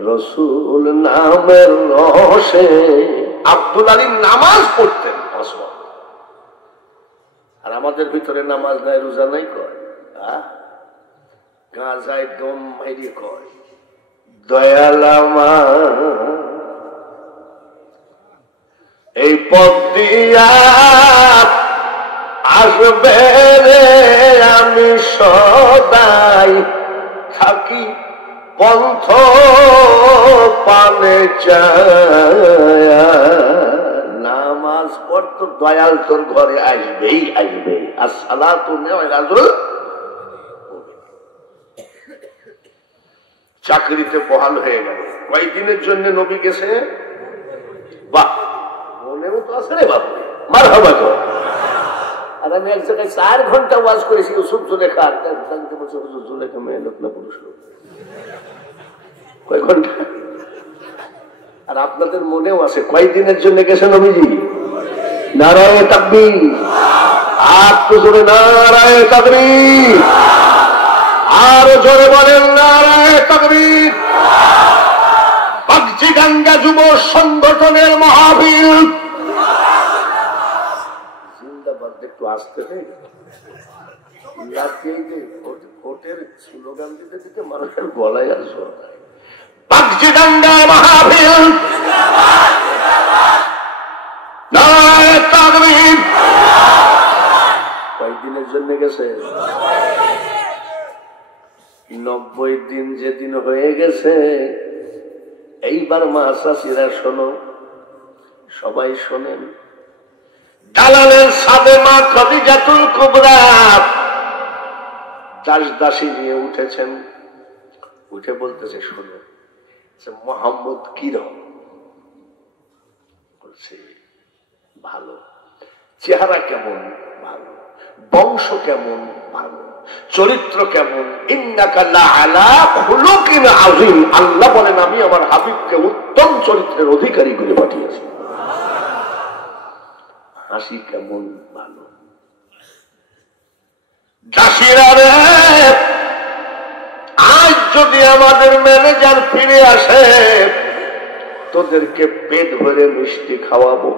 রসুল নামের রসে। আব্দুল আলীম নামাজ পড়তেন, আর আমাদের ভিতরে নামাজ নাই, রোজা নাই কয়, গাঁজায় দম মাইরি কয় দয়ালামা এই পথ দিয়া আসবে রে, আমি সদাই থাকি পন্থ পানে চায়া। নামাজ পড় তো দয়াল তোর ঘরে আসবেই আসবে। আর সালাতু মিরাজুল। চাকরিতে বহাল হয়ে গেল। কয়েকদিনের জন্য নবী গেছে। বাহ, মনেও তো আছে রে বাবু, মারহাবা তো। আর আমি এক জায়গায় 4 ঘন্টা ওয়াজ করেছি ইউসুফ জুলেখার। বলছে হুজুর জুলেখা মেয়ে লোক না পুরুষ লোক? কয় ঘন্টা? আর আপনাদের মনেও আছে কয়েকদিনের জন্য গেছে নবীজি। নারায়ে তাকবীর, আর তো জোরে নারায়ে তাকবীর, আর জোরে বলেন নারায়ে তাকবীর। বাগচিগাঙ্গা যুব সংগঠনের মাহফিল জিন্দাবাদ। একটু আসতে নেই, ভোটের স্লোগান দিতে দিতে মানুষের গলায় আর জোর নাই। বাগচিগাঙ্গা মাহফিল নারায়ে তাকবীর। কয়েকদিনের জন্য গেছে? 90 দিন যেদিন হয়ে গেছে। এইবার মা চাচিরা শোনো, সবাই শোনেন। দালালের সাথে মা খাদিজাতুল কুবরা দাস দাসী নিয়ে উঠেছেন। উঠে বলতেছে, শোনো মোহাম্মদ কিরকম? বলছে ভালো। চেহারা কেমন? ভালো। বংশ কেমন? ভালো। চরিত্র কেমন? ইন্নাকা লাআলা খুলুকিন আযীম। আল্লাহ বলেন আমি আমার হাবিবকে উত্তম চরিত্রের অধিকারী করে পাঠিয়েছি। হাসি কেমন? ভালো। দাসীরা রে, আজ যদি আমাদের ম্যানেজার ফিরে আসে, তোদেরকে পেট ভরে মিষ্টি খাওয়াবো।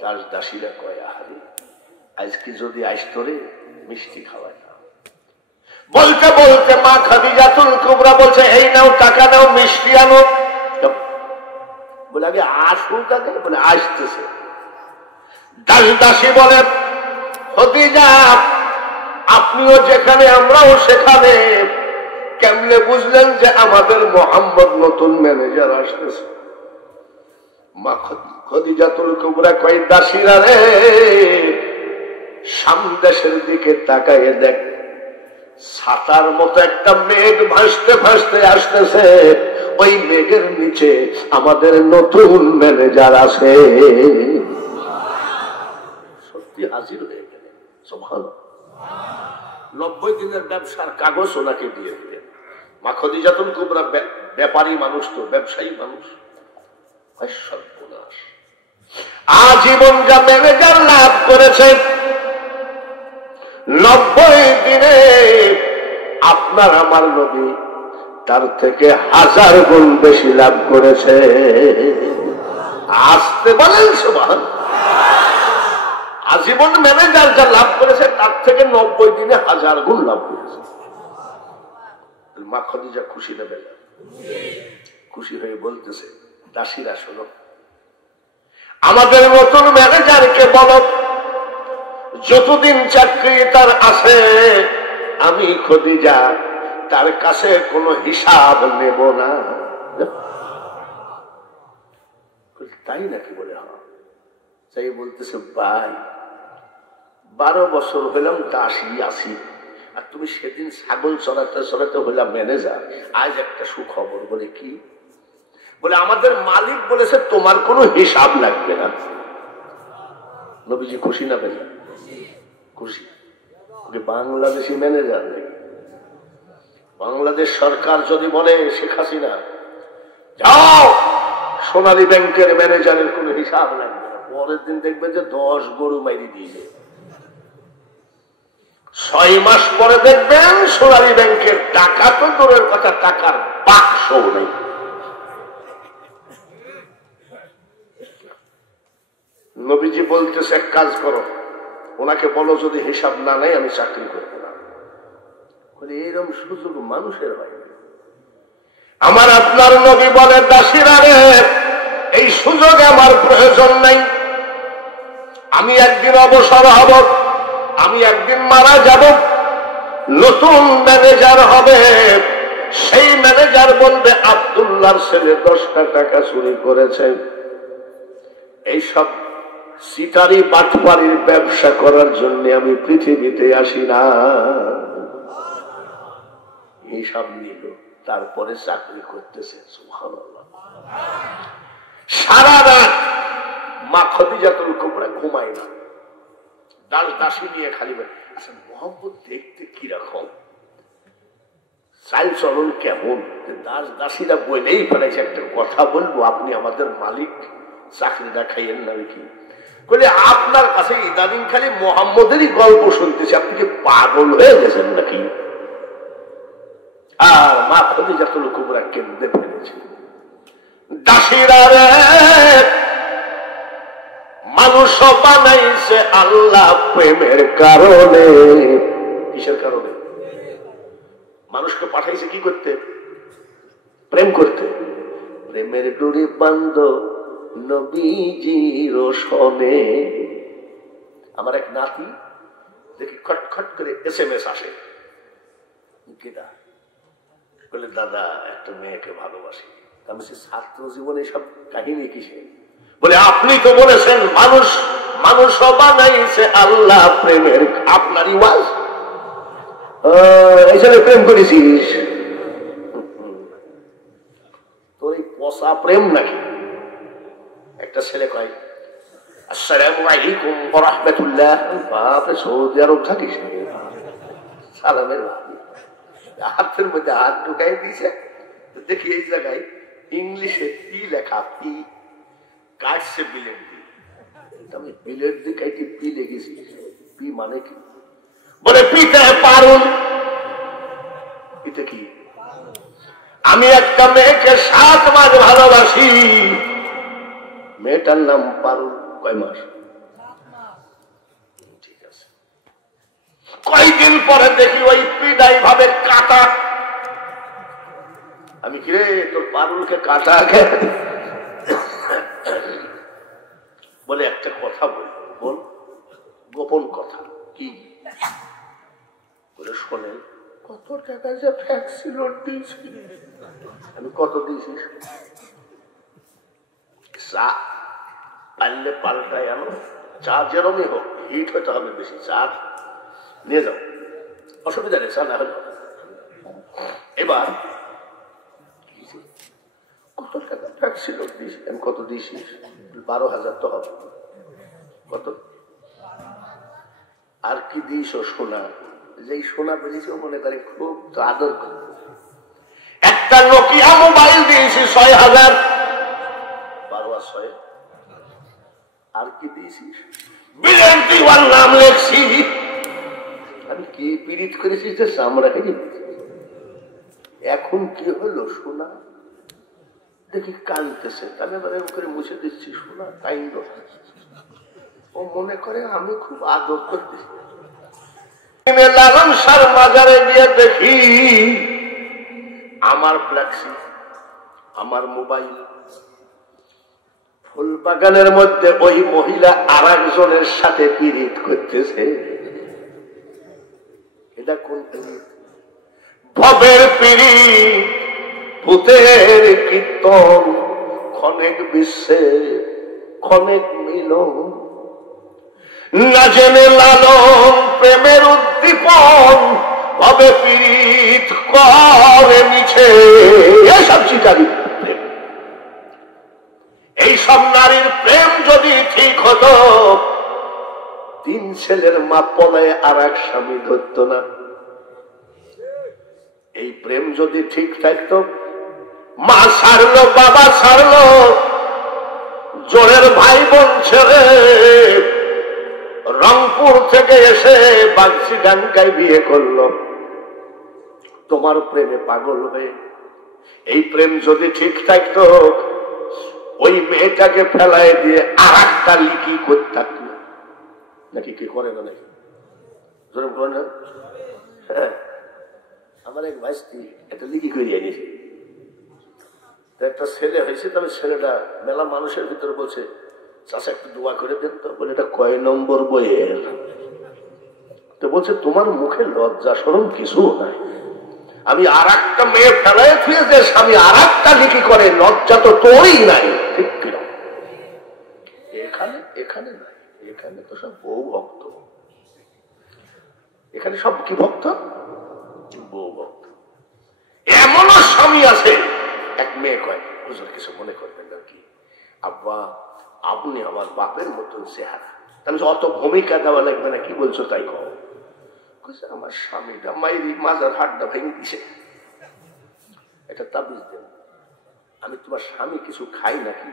দাস দাসীরা কয়, আরে আজকে যদি আসতো রে, মিষ্টি খাওয়ায় না। বলতে বলতে মা খাদিজাতুল কুবরা বলছে, এই নাও টাকা নাও, মিষ্টি আনো। বলে আগে আসুক আগে। বলে আসতেছে। দাস দাসী বলে, খাদিজা আপনিও যেখানে আমরাও সেখানে, কেমনে বুঝলেন যে আমাদের মোহাম্মদ নতুন ম্যানেজার আসতেছে? মা খদিজাতুল কুবরা কয়, দাসীরা রে, সামদেশের দিকে তাকাইয়ে দেখ, ছাতার মতো একটা মেঘ ভাসতে ভাসতে আসতেছে, ওই মেঘের নিচে আমাদের নতুন ম্যানেজার আছে। সত্যি হাজির হয়ে গেলেন। সুবহানাল্লাহ। 90 দিনের ব্যবসার কাগজ ওনাকে দিয়ে দিলেন। মা খদিজাতুল কুবরা ব্যাপারী মানুষ, তো ব্যবসায়ী মানুষ। সর্বনাশ, আজীবন যা ম্যানেজার লাভ করেছে 90 দিনে আপনার আমার নবী তার থেকে 1000 গুণ বেশি লাভ করেছে। আসতে বলেন সুবহানাল্লাহ। আজীবন ম্যানেজার যা লাভ করেছে তার থেকে 90 দিনে 1000 গুণ লাভ করেছে। মা খদিজা খুশি নেবে, খুশি হয়ে বলতেছে, দাসীরা শোনো, আমাদের নতুন ম্যানেজারকে বলো যতদিন চাকরি তার আছে আমি খদিজা তার কাছে কোনো হিসাব নেব না। তাই নাকি? বলে হ্যাঁ। তাই বলতেছে, ভাই 12 বছর হইলাম দাসী আছি, আর তুমি সেদিন ছাগল চড়াতে চড়াতে হইলাম ম্যানেজার। আজ একটা সুখবর। বলে কি? বলে আমাদের মালিক বলেছে তোমার কোনো হিসাব লাগবে না। নবীজি খুশি না পেলেন? খুশি। বাংলাদেশি ম্যানেজার নেই। বাংলাদেশ সরকার যদি বলে শেখ হাসিনা যাও সোনালী ব্যাংকের ম্যানেজারের কোনো হিসাব লাগবে না, পরের দিন দেখবেন যে 10 গরু মাইরি দিয়ে 6 মাস পরে দেখবেন সোনালী ব্যাংকের টাকা তো দূরের কথা, টাকার বাক্সও নেই। নবীজি বলতেছে, এক কাজ করো, ওনাকে বলো যদি হিসাব না নেই আমি চাকরি করবো না। বলে এরকম সুযোগ মানুষের হয়? আমার আপনার নবী বলে, দাসীরা রে, এই সুযোগ আমার প্রয়োজন নাই। আমি একদিন অবসর হব, আমি একদিন মারা যাব, নতুন ম্যানেজার হবে। সেই ম্যানেজার বলবে আব্দুল্লাহর ছেলে 10টা টাকা চুরি করেছে। এইসব সিটারি বাটপারির ব্যবসা করার জন্য আমি পৃথিবীতে আসি না। হিসাব নিল, তারপরে চাকরি করতেছে। সুবহানাল্লাহ। সারা রাত মা খদিজাতুল কুবরা ঘুমায় না, দাস দাসী নিয়ে খালি আচ্ছা মোহাম্মদ দেখতে কিরকম, চাল চলন কেমন। দাস দাসীরা বলেই ফেলেছে, একটা কথা বলবো, আপনি আমাদের মালিক, চাকরিটা খাইয়েন না নাকি? বলে আপনার কাছে ইদানিং খালি মোহাম্মদেরই গল্প শুনতেছি, আপনি কি পাগল হয়ে গেছেন নাকি? আর মা খদিজাতুল কুবরা কেঁদে ফেলেছে। দাসীরা রে, মানুষ বানাইছে আল্লাহ প্রেমের কারণে। কিসের কারণে? মানুষকে পাঠাইছে কি করতে? প্রেম করতে। প্রেমের ডোরে বান্ধ নবীজির সনে। আমার এক নাতি দেখি খটখট করে SMS আসে, কিনা বলে দাদা একটা মেয়েকে ভালোবাসি। আমি ছাত্র জীবনে সব কাহিনী কিসে? বলে আপনি তো বলেছেন মানুষ মানুষ বানাইছে আল্লাহ প্রেমের, আপনারই ওয়াজ এইসবে প্রেম করেছিস? তোর এই পচা প্রেম নাকি? একটা ছেলে কয় আসসালামু আলাইকুম ওয়া রাহমাতুল্লাহ। বাপরে, সৌদি আরব থাকিস? সালামের হাতের মধ্যে হাত ঢুকাই দিয়েছে। দেখি এই জায়গায় ইংলিশে পি লেখা, পি কাটছে বিলেট দিয়ে। আমি বিলেট দিয়ে কাইটি পি লিখেছি। পি মানে কি? বলে পিতে পারুল। এটা কি? আমি একটা মেয়েকে 7 মাস ভালোবাসি, মেয়েটার নাম পারুল। কয় মাস? ঠিক আছে। কয়েকদিন পরে দেখি ওই পিডাই ভাবে কাটা। আমি কিরে তোর পারুলকে কাটা কে? বলে একটা কথা বলবো। বল। গোপন কথা। কি? বলে শোনেন। কত টাকা যে ভ্যাকসিন দিয়েছি। আমি কত দিয়েছিস? চা পারলে পাল্টায় আনো, চা যেরমই হোক হিট হতে হবে বেশি, চা নিয়ে যাও, অসুবিধা নেই, চা না হলে। এবার কত টাকা ভ্যাকসিন দিয়েছি? আমি কত দিয়েছিস? 12,000 তো হবে। কত আর কি দিস? সোনা, যেই সোনা পেয়েছি মনে করে খুব তো আদর করে। একটা নোকিয়া মোবাইল দিয়েছি 6,000, 12 আর 6। আর কি দিয়েছিস? বিলেন্টিওয়ার নাম লেখছি। আমি কি পীড়িত করেছি যে চামড়া খেয়ে। এখন কি হলো? সোনা দেখি কানতেছে, তাহলে এবার করে মুছে দিচ্ছি সোনা কাইন্ড। ও মনে করে আমি খুব আদর করতেছি। লালন সার বাজারে গিয়ে দেখি আমার ফ্ল্যাক্সি, আমার মোবাইল, ফুল বাগানের মধ্যে ওই মহিলা আর একজনের সাথে পীড়িত করতেছে। এটা কোন পীড়িত? ভবের পীড়িত, ভূতের কীর্তন, ক্ষণেক বিশ্বে ক্ষণেক মিলন, না জেনে লালন প্রেমের উদ্দীপন, ভবে পীড়িত করে মিছে। এসব চিকারি প্রেম। এইসব নারীর প্রেম যদি ঠিক হতো, 3 ছেলের মা পলায় আর এক স্বামী ধরত না। এই প্রেম যদি ঠিক থাকতো, মা ছাড়লো, বাবা ছাড়লো, জোরের ভাই বোন ছেড়ে রংপুর থেকে এসে বাগচি ডাঙ্গায় বিয়ে করলো তোমার প্রেমে পাগল হয়ে। এই প্রেম যদি ঠিক থাকতো, ওই মেয়েটাকে ফেলায় দিয়ে আর একটা লিকি করতে থাকলো। নাকি কি করে না? নাকি আমার এক ভাইস্তি একটা লিকি করিয়ে নিয়েছে, একটা ছেলে হয়েছে। তবে ছেলেটা মেলা মানুষের ভিতরে বলছে, চাষা একটু দোয়া করে দেন তো। বলে এটা কয় নম্বর বইয়ের? তো বলছে তোমার মুখে লজ্জা শরম কিছু নাই। আমি আর একটা মেয়ে ফেলায় থুয়ে যে স্বামী আর একটা লিখি করে, লজ্জা তো তোরই নাই। ঠিক কিনা? এখানে এখানে নাই, এখানে তো সব বউ ভক্ত। এখানে সব কি ভক্ত? বউ ভক্ত। এমনও স্বামী আছে, এক মেয়ে কয়, হুজুর কিছু মনে করবেন না কি, আব্বা আপনি আমার বাপের মতন চেহারা। আমি অত ভূমিকা দেওয়া লাগবে না, কি বলছো তাই কও। আমার স্বামীটা মাইরি মাজার হাটটা ভেঙে দিছে, এটা তাবিজ দেন। আমি তোমার স্বামী কিছু খাই নাকি?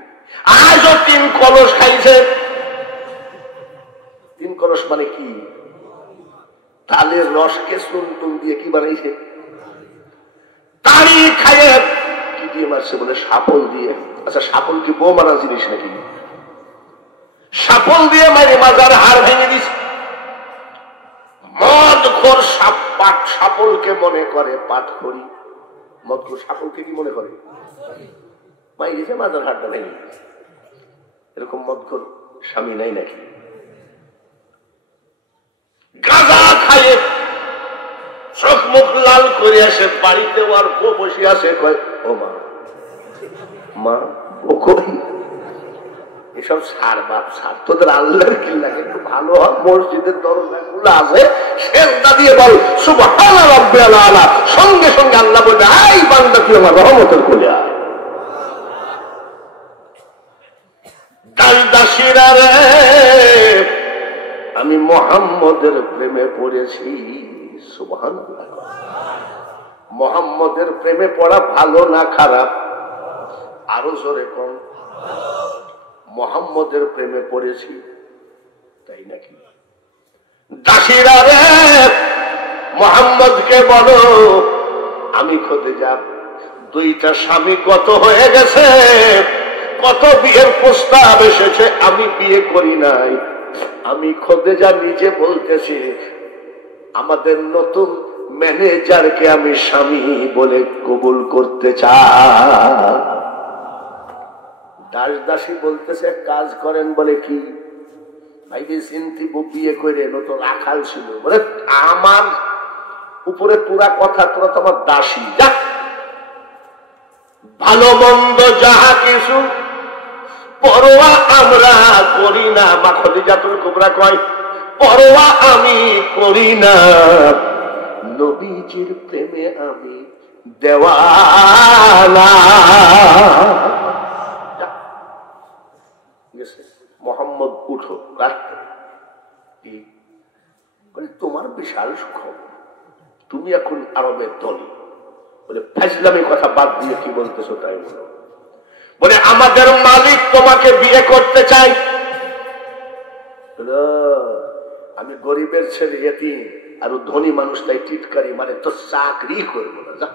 আজও 3 কলস খাইছে। 3 কলস মানে কি? তালের রসকে চুন দিয়ে কি বানাইছে? তাড়ি খাইয়ে কি দিয়ে মারছে? বলে সাপল দিয়ে। আচ্ছা সাপল কি বউ মারা জিনিস নাকি? সাপল দিয়ে মারি মাজার হাড় ভেঙে দিছে। মদখোর সাপলকে মনে করে পাটখড়ি। মদখোর সাপলকে কি মনে করে? মাই গেছে মাজার হাড়টা ভেঙে দিছে। এরকম মদখোর স্বামী নাই নাকি? গাঁজা খাইয়ে চোখ মুখ লাল করে আসে বাড়িতে, আর বউ বসে আসে, কয় ও মা, মা ও কই? এসব সার বাপ সার, তোদের আল্লাহর কি লাগে? একটু ভালো হয়, মসজিদের দরজাগুলো আছে, সেজদা দিয়ে বল সুবহান রাব্বিয়াল আলা। সঙ্গে সঙ্গে আল্লাহ বলবে, আই বান্দা তুই আমার রহমতের কোলে আয়। দাসীরা রে, আমি মুহাম্মদের প্রেমে পড়েছি। সুবহানাল্লাহ। মুহাম্মদের প্রেমে পড়া ভালো না খারাপ? আরো জোরে কোন? মুহাম্মদের প্রেমে পড়েছি, তাই নাকি? দাসীরা রে, মুহাম্মদকে বলো আমি খোদেজা, 2টা স্বামী কত হয়ে গেছে, কত বিয়ের প্রস্তাব এসেছে, আমি বিয়ে করি নাই। আমি খোদেজা নিজে বলতেছি, আমাদের নতুন ম্যানেজারকে আমি স্বামী বলে কবুল করতে চাই। দাস দাসী বলতেছে কাজ করেন। বলে কি? ভাই চিন্তি বিয়ে করে নতুন রাখাল ছিল। বলে আমার উপরে তোরা কথা, তোরা তো আমার দাসী। যা, ভালো মন্দ যাহা কিছু পরোয়া আমরা করি না। মা খাদিজাতুল কুবরা কয়, পরোয়া আমি করি না, নবীজির প্রেমে আমি দেওয়ানা। মোহাম্মদ উঠো, রাখতে তোমার বিশাল সুখ, তুমি এখন আরবের দল। বলে ফাজলামি কথা বাদ দিয়ে কি বলতেছো তাই বলো। বলে আমাদের মালিক তোমাকে বিয়ে করতে চাই। আমি গরিবের ছেলে, এতিম, আর ধনী মানুষ, তাই টিটকারি মানে তো চাকরি করবো না। যা,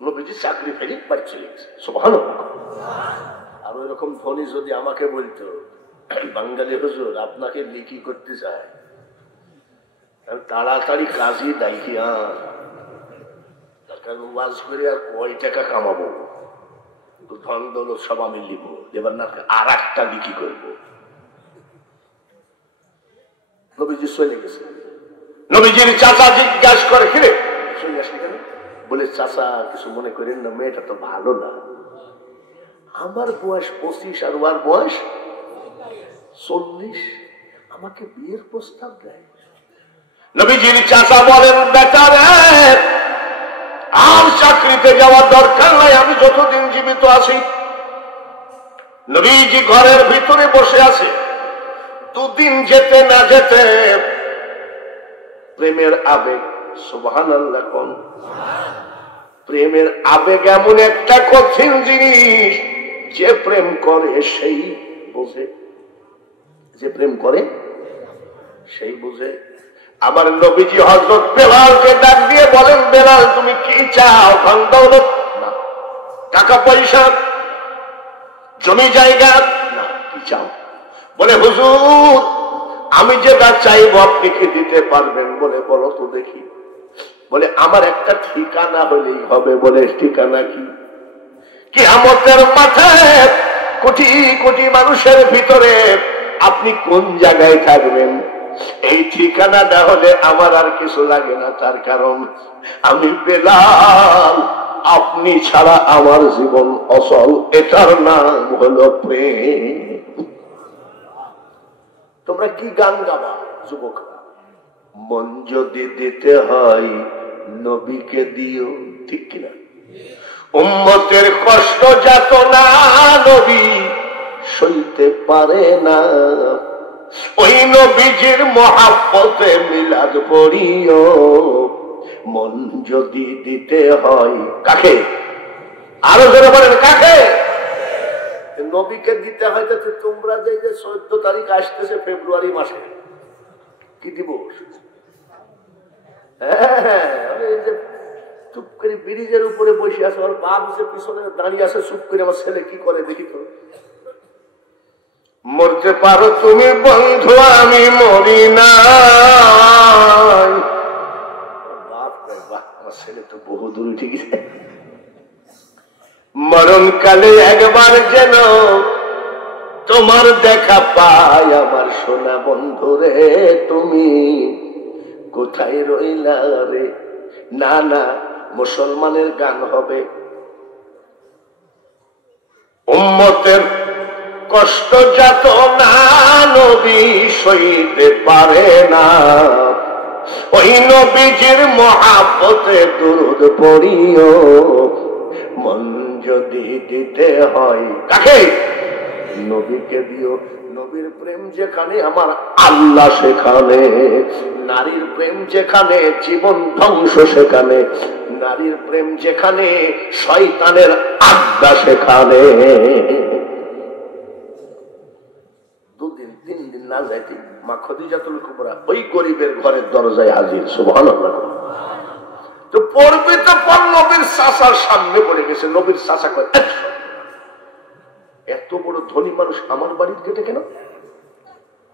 নবীজি চাকরি ফেলি পাচ্ছি। সুবহানাল্লাহ। আর ওই রকম ধনী যদি আমাকে বলতো, বাঙালি হুজুর আপনাকে লিখি করতে চাই, তাড়াতাড়ি কাজই দায়িয়া, কারণ ওয়াজ করে আর কয় টাকা কামাবো, ধন দৌলত সব আমি লিব, এবার না আর একটা বিক্রি করবো। নবীজি চলে গেছে। নবীজির চাচা জিজ্ঞাসা করে, কিরে চলে আসলি কেন? বলে চাচা কিছু মনে করেন না, মেয়েটা তো ভালো না। আমার বয়স 25 আর ওর বয়স 40, আমাকে বিয়ের প্রস্তাব দেয়। নবীজির চাচা বলেন, বেটা রে, আর চাকরিতে যাওয়ার দরকার নাই, আমি যতদিন জীবিত আছি। নবীজি ঘরের ভিতরে বসে আছে। দুদিন যেতে না যেতে প্রেমের আবেগ, সুবহানাল্লাহ কোন, প্রেমের আবেগ এমন একটা কঠিন জিনিস, যে প্রেম করে সেই বোঝে, যে প্রেম করে সেই বোঝে। আমার নবীজি হযরত বেলালকে ডাক দিয়ে বলেন, বেলাল তুমি কি চাও? ধন দৌলত না, টাকা পয়সা, জমি জায়গা না, কি চাও? বলে হুজুর আমি যেটা চাইবো আপনি কি দিতে পারবেন? বলে বলো তো দেখি। বলে আমার একটা ঠিকানা হলেই হবে। বলে ঠিকানা কি? কিয়ামতের মাঠে কোটি কোটি মানুষের ভিতরে আপনি কোন জায়গায় থাকবেন, এই ঠিকানাটা হলে আমার আর কিছু লাগে না। তার কারণ আমি বেলাল, আপনি ছাড়া আমার জীবন অচল। এটার নাম হলো প্রেম। তোমরা কি গান গাবা যুবক? মন যদি দিতে হয় নবীকে দিও, ঠিক কিনা? উম্মতের কষ্ট যাতনা নবী সইতে পারে না, ওই নবীজির মহাব্বতে মিলাদ পড়িও। মন যদি দিতে হয় কাকে? আরো জোরে বলেন কাকে? নবীকে দিতে হয়। তো তোমরা যে 14 তারিখ আসতেছে ফেব্রুয়ারি মাসে, কি দিবস? হ্যাঁ, চুপ করে ব্রিজের উপরে বসে আছে, আমার বাপ যে পিছনে দাঁড়িয়ে আছে, চুপ করে আমার ছেলে কি করে দেখি তো। মরতে পারো তুমি বন্ধু, আমি মরি না। বাপ বাপ, আমার ছেলে তো বহু দূর উঠে গেছে। মরণকালে একবার যেন তোমার দেখা পাই, আমার সোনা বন্ধু রে, তুমি কোথায় রইলা রে? না না, মুসলমানের গান হবে। উম্মতের কষ্ট যাত না নবী সইতে পারে না, ওই নবীজির মহাব্বতে দুরূদ পড়িও। মন যদি দিতে হয় কাকে? নবীকে দিও। নবীর প্রেম যেখানে আমার আল্লাহ সেখানে, নারীর প্রেম যেখানে জীবন ধ্বংস সেখানে, নারীর প্রেম যেখানে শয়তানের আড্ডা সেখানে। 2 দিন 3 দিন না যাইতে মা খাদিজাতুল কুবরা ওই গরিবের ঘরের দরজায় হাজির। সুবহানাল্লাহ। তো পড়বে তো পর নবীর চাচার সামনে পড়ে গেছে। নবীর চাচা কয়, এত বড় ধনী মানুষ আমার বাড়ির গেটে কেন?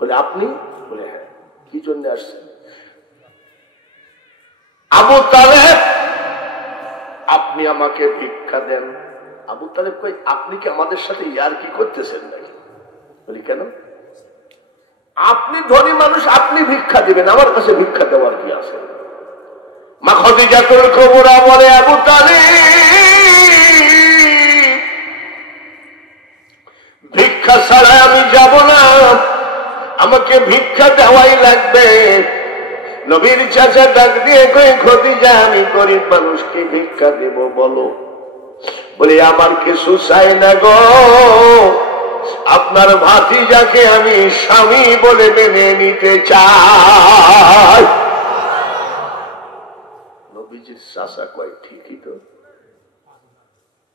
বলে আপনি? বলে হ্যাঁ। কি জন্য আসছেন? আবু তালেব, আপনি আমাকে ভিক্ষা দেন। আবু তালেব কই, আপনি কি আমাদের সাথে ইয়ার কি করতেছেন নাকি? বলি কেন? আপনি ধনী মানুষ, আপনি ভিক্ষা দিবেন, আমার কাছে ভিক্ষা দেওয়ার কি আছে? মা খাদিজাতুল কুবরা বলে, আবু তালিব ভিক্ষা ছাড়া আমি যাব না, আমাকে ভিক্ষা দেওয়াই লাগবে। নবীর চাচা ডাক দিয়ে কই, খাদিজা আমি গরিব মানুষকে ভিক্ষা দেব বলো? বলে আমার কিছু চাই না গো, আপনার ভাতিজাকে আমি স্বামী বলে মেনে নিতে চাই। নবীজির চাচা কয় ঠিকই তো।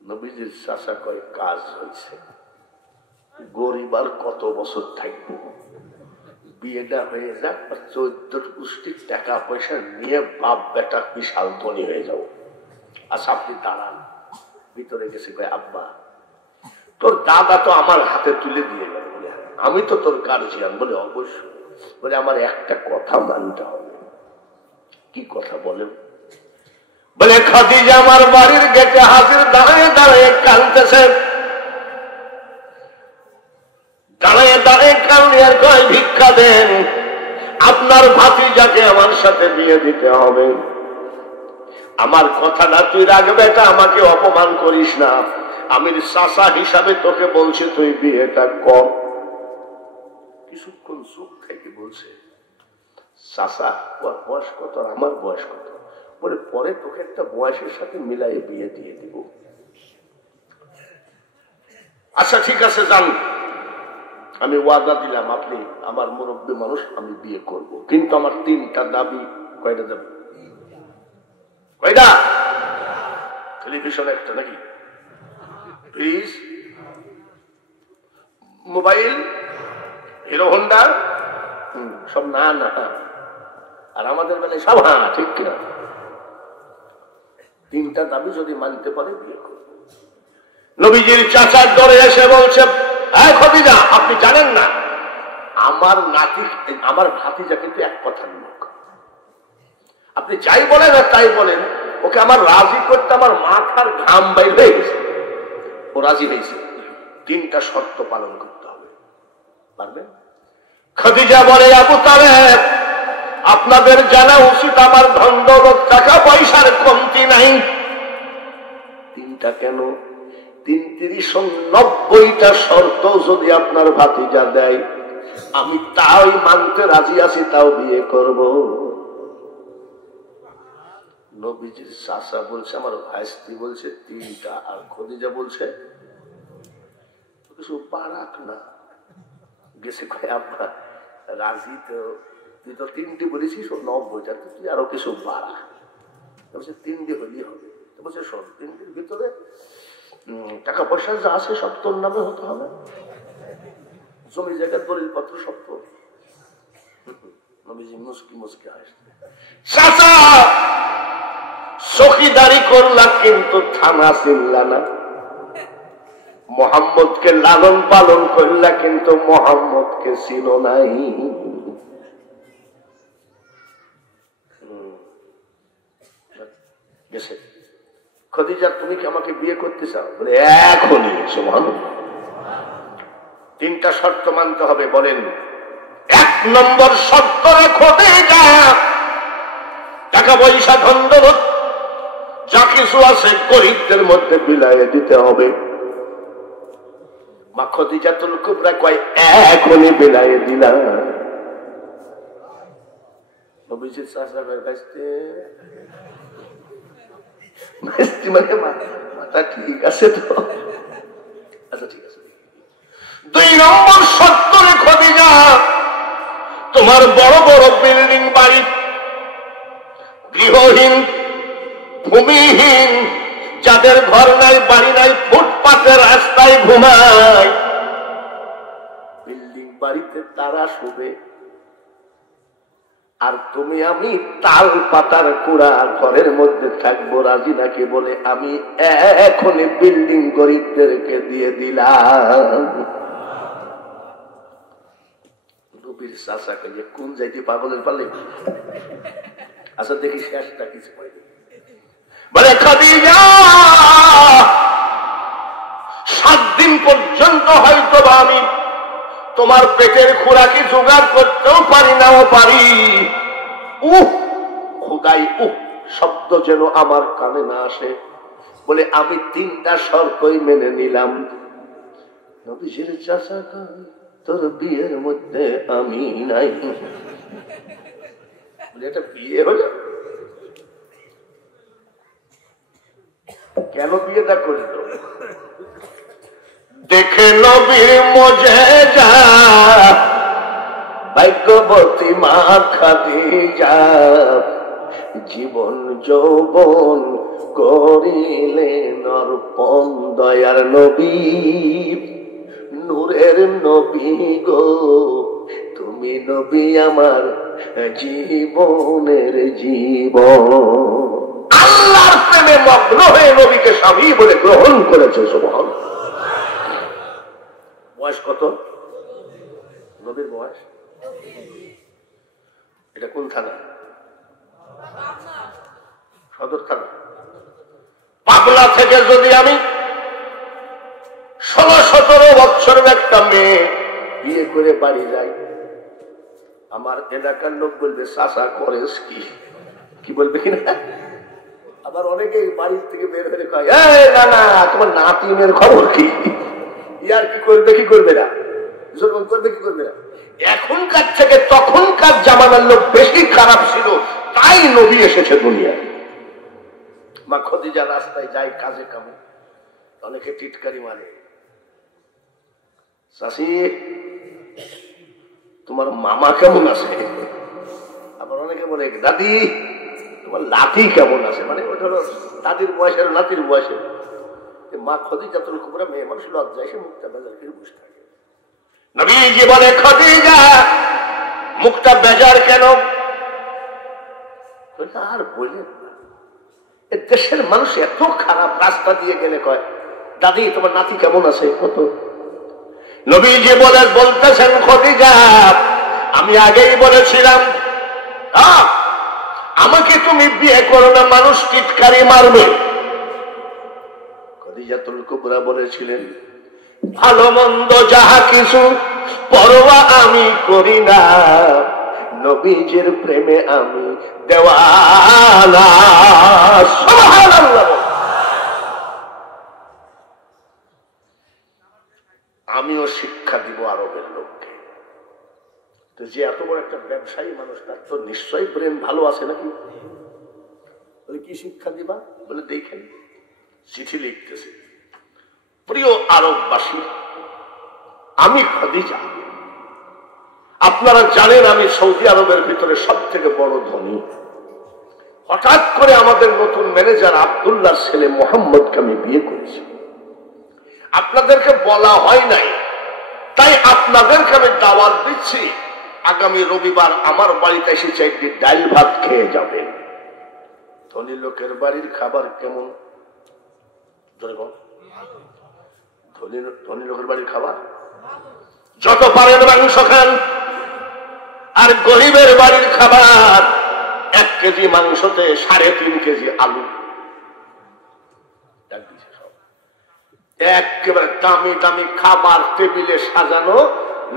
নবীজির চাচা কয় কাজ হয়েছে, গরিব আর কত বছর থাকবো, বিয়েটা হয়ে যাক, 14 গোষ্ঠীর টাকা পয়সা নিয়ে বাপ বেটা বিশাল ধনী হয়ে যাও। আচ্ছা আপনি দাঁড়ান। ভিতরে গেছে কয়, আব্বা তোর দাদা তো আমার হাতে তুলে দিয়ে গেল। বলে আমি তো তোর গার্জিয়ান। বলে অবশ্যই। বলে আমার একটা কথা মানতে হবে। কি কথা বলেন? বলে খাদিজা আমার বাড়ির গেটে হাজির, দাঁড়িয়ে দাঁড়িয়ে কাঁদতেছে, দাঁড়িয়ে দাঁড়িয়ে কাঁদে আর কয় ভিক্ষা দেন, আপনার ভাতিজাকে আমার সাথে বিয়ে দিতে হবে। আমার কথা না তুই রাখবে, এটা আমাকে অপমান করিস না, আমি চাচা হিসাবে তোকে বলছি তুই বিয়েটা কর। কিছুক্ষণ চুপ থেকে বলছে, চাচা ওর বয়স কত আর আমার বয়স কত? বলে পরে তোকে একটা বয়সের সাথে মিলাই বিয়ে দিয়ে দিব। আচ্ছা ঠিক আছে যান, আমি ওয়াদা দিলাম আপনি আমার মুরব্বী মানুষ, আমি বিয়ে করব, কিন্তু আমার 3টা দাবি। কয়টা দাবি? কয়টা? টেলিভিশন একটা নাকি? প্লিজ, মোবাইল, হিরো হোন্ডা, সব না না, আর আমাদের বেলায় সব হ্যাঁ, ঠিক কিনা? 3টা দাবি যদি মানতে পারে বিয়ে করব। নবীজির চাচার দরে এসে বলছে, হ্যাঁ খাদিজা আপনি জানেন না, আমার নাতি আমার ভাতিজা কিন্তু এক কথার লোক। আপনি যাই বলেন আর তাই বলেন, ওকে আমার রাজি করতে আমার মাথার ঘাম বাইর হয়ে গেছে। ও রাজি হয়েছে, 3টা শর্ত পালন করতে হবে। পারবেন? খাদিজা বলে, আবু তালেব আপনাদের জানা উচিত আমার ধন দৌলত টাকা পয়সার কমতি নাই। 3টা কেন? 390টা শর্ত যদি আপনার ভাতিজা দেয়, আমি তাই মানতে রাজি আছি, তাও বিয়ে করব। নবীজির চাচা বলছে, আমার ভাইস্তি বলছে 3টা, আর খাদিজা বলছে কিছু বাড়াক না। গেছে কয় আব্বা রাজি তো, তুই তো 3টি বলেছিস, 90টা, তুই আরো কিছু বাড়া। বলছে 3টি হলেই হবে। বলছে শোন, 3টির ভিতরে টাকা পয়সা যা আছে সব তোর নামে হতে হবে, জমি জায়গার দলিল পত্র সব তোর। নবীজি মুস্কি মুস্কি হাসছে, চাচা চৌকিদারি করলা কিন্তু থানা চিনলা না, মোহাম্মদকে লালন পালন করলা কিন্তু মোহাম্মদকে চিনো নাই। গেছে খাদিজা, তুমি কি আমাকে বিয়ে করতে চাও? বলে এখনই। সুবহানাল্লাহ। 3টা শর্ত মানতে হবে। বলেন, 1 নম্বর শর্ত রাখো, টাকা পয়সা ধন দৌলত যা কিছু আছে গরিবদের মধ্যে বিলায়ে দিতে হবে। মা খাদিজাতুল কুবরা কয় এখনই বিলায়ে দিলাম। নবীজির চাচা কাছে মানে মাথা ঠিক আছে তো? আচ্ছা ঠিক আছে। 2 নম্বর শর্ত রেখো, দিনা তোমার বড় বড় বিল্ডিং বাড়ি, গৃহহীন ভূমিহীন, যাদের ঘর নাই বাড়ি নাই, ফুটপাতে রাস্তায় ঘুমায়, বিল্ডিং বাড়িতে তারা শোবে, আর তুমি আমি তাল পাতার কুড়া ঘরের মধ্যে থাকবো, রাজি নাকি? বলে আমি এখনই বিল্ডিং গরিবদেরকে দিয়ে দিলাম। নবীর চাচাকে যে কোন যাইতে পাগলের পালে। আচ্ছা দেখি শেষটা কিছু পাইনি। বলে খাদিজা 7 দিন পর্যন্ত হয়তো আমি তোমার পেটের খোরাকি জোগাড় করতেও পারি নাও পারি। খোদাই শব্দ যেন আমার কানে না আসে। বলে আমি 3টা শর্তই মেনে নিলাম। নবীজির চাচা কয় তোর বিয়ের মধ্যে আমি নাই। এটা বিয়ে হলো? কেন বিয়েটা করিল? দেখে নবীর মুজিজা ভাগ্যবতী মা খাদিজা জীবন যৌবন করিলেন অর্পণ। দয়ার নবী নূরের নবী গো, তুমি নবী আমার জীবনের জীবন। আল্লাহর প্রেমে মগ্ন হয়ে নবীকে স্বামী বলে গ্রহণ করেছে। সুবহানাল্লাহ। বয়স কত নবীর বয়স? এটা কোন থানা? সদর থানা। পাগলা থেকে যদি আমি 16-17 বছরের একটা মেয়ে বিয়ে করে বাড়ি যাই, আমার এলাকার লোক বলবে চাচা করেস কি? কি বলবে কিনা? আবার অনেকে বাড়ির থেকে বের হয়ে কয় না না তোমার নাতিনের খবর কি? ইয়ার কি করবে কি করবে না, করবে কি করবে না। এখনকার থেকে তখনকার জামানার লোক বেশি খারাপ ছিল, তাই নবী এসেছে দুনিয়ায়। মা খদিজা রাস্তায় যায় কাজে কামে, অনেকে টিটকারি মারে, চাচি তোমার মামা কেমন আছে? আবার অনেকে বলে দাদি তোমার লাঠি কেমন আছে? মানে ওই ধরো দাদির বয়সের নাতির বয়সে। মা খদিজাতুল কুবরা মেয়ে মানুষ লজ্জায় সে মুখটা বেজার করে বসে থাকে। নবীজি বলে খদিজা মুখটা বেজার কেন? আর বললেন দেশের মানুষ এত খারাপ, রাস্তা দিয়ে গেলে কয় দাদি তোমার নাতি কেমন আছে? কত নবীজি বলতেছেন খদিজা আমি আগেই বলেছিলাম আমাকে তুমি বিয়ে করো না, মানুষ টিটকারি মারবে। খদিজাতুল কুবরা বলেছিলেন ভালো মন্দ যাহা কিছু পরোয়া আমি করি না, নবীজির প্রেমে আমি দেওয়ানা। সুবহানাল্লাহ। আমিও শিক্ষা দিব আরবের লোককে। তো যে এত বড় একটা ব্যবসায়ী মানুষ, তার তো নিশ্চয়ই ব্রেন ভালো আছে নাকি? বলে কি শিক্ষা দিবা? বলে দেখেন চিঠি লিখতেছে, প্রিয় আরববাসী, আমি খদিজা, আপনারা জানেন আমি সৌদি আরবের ভিতরে সব থেকে বড় ধনী। হঠাৎ করে আমাদের নতুন ম্যানেজার আব্দুল্লাহর ছেলে মোহাম্মদকে আমি বিয়ে করেছি। আপনাদেরকে বলা হয় নাই, তাই আপনাদেরকে আমি দাওয়াত দিচ্ছি, আগামী রবিবার আমার বাড়িতে এসে একটি ডাল ভাত খেয়ে যাবেন। ধনী লোকের বাড়ির খাবার কেমন? ধনী লোকের বাড়ির খাবার যত পারেন মাংস খান, আর গরিবের বাড়ির খাবার 1 কেজি মাংসতে 3.5 কেজি আলু। একেবারে দামি দামি খাবার টেবিলে সাজানো,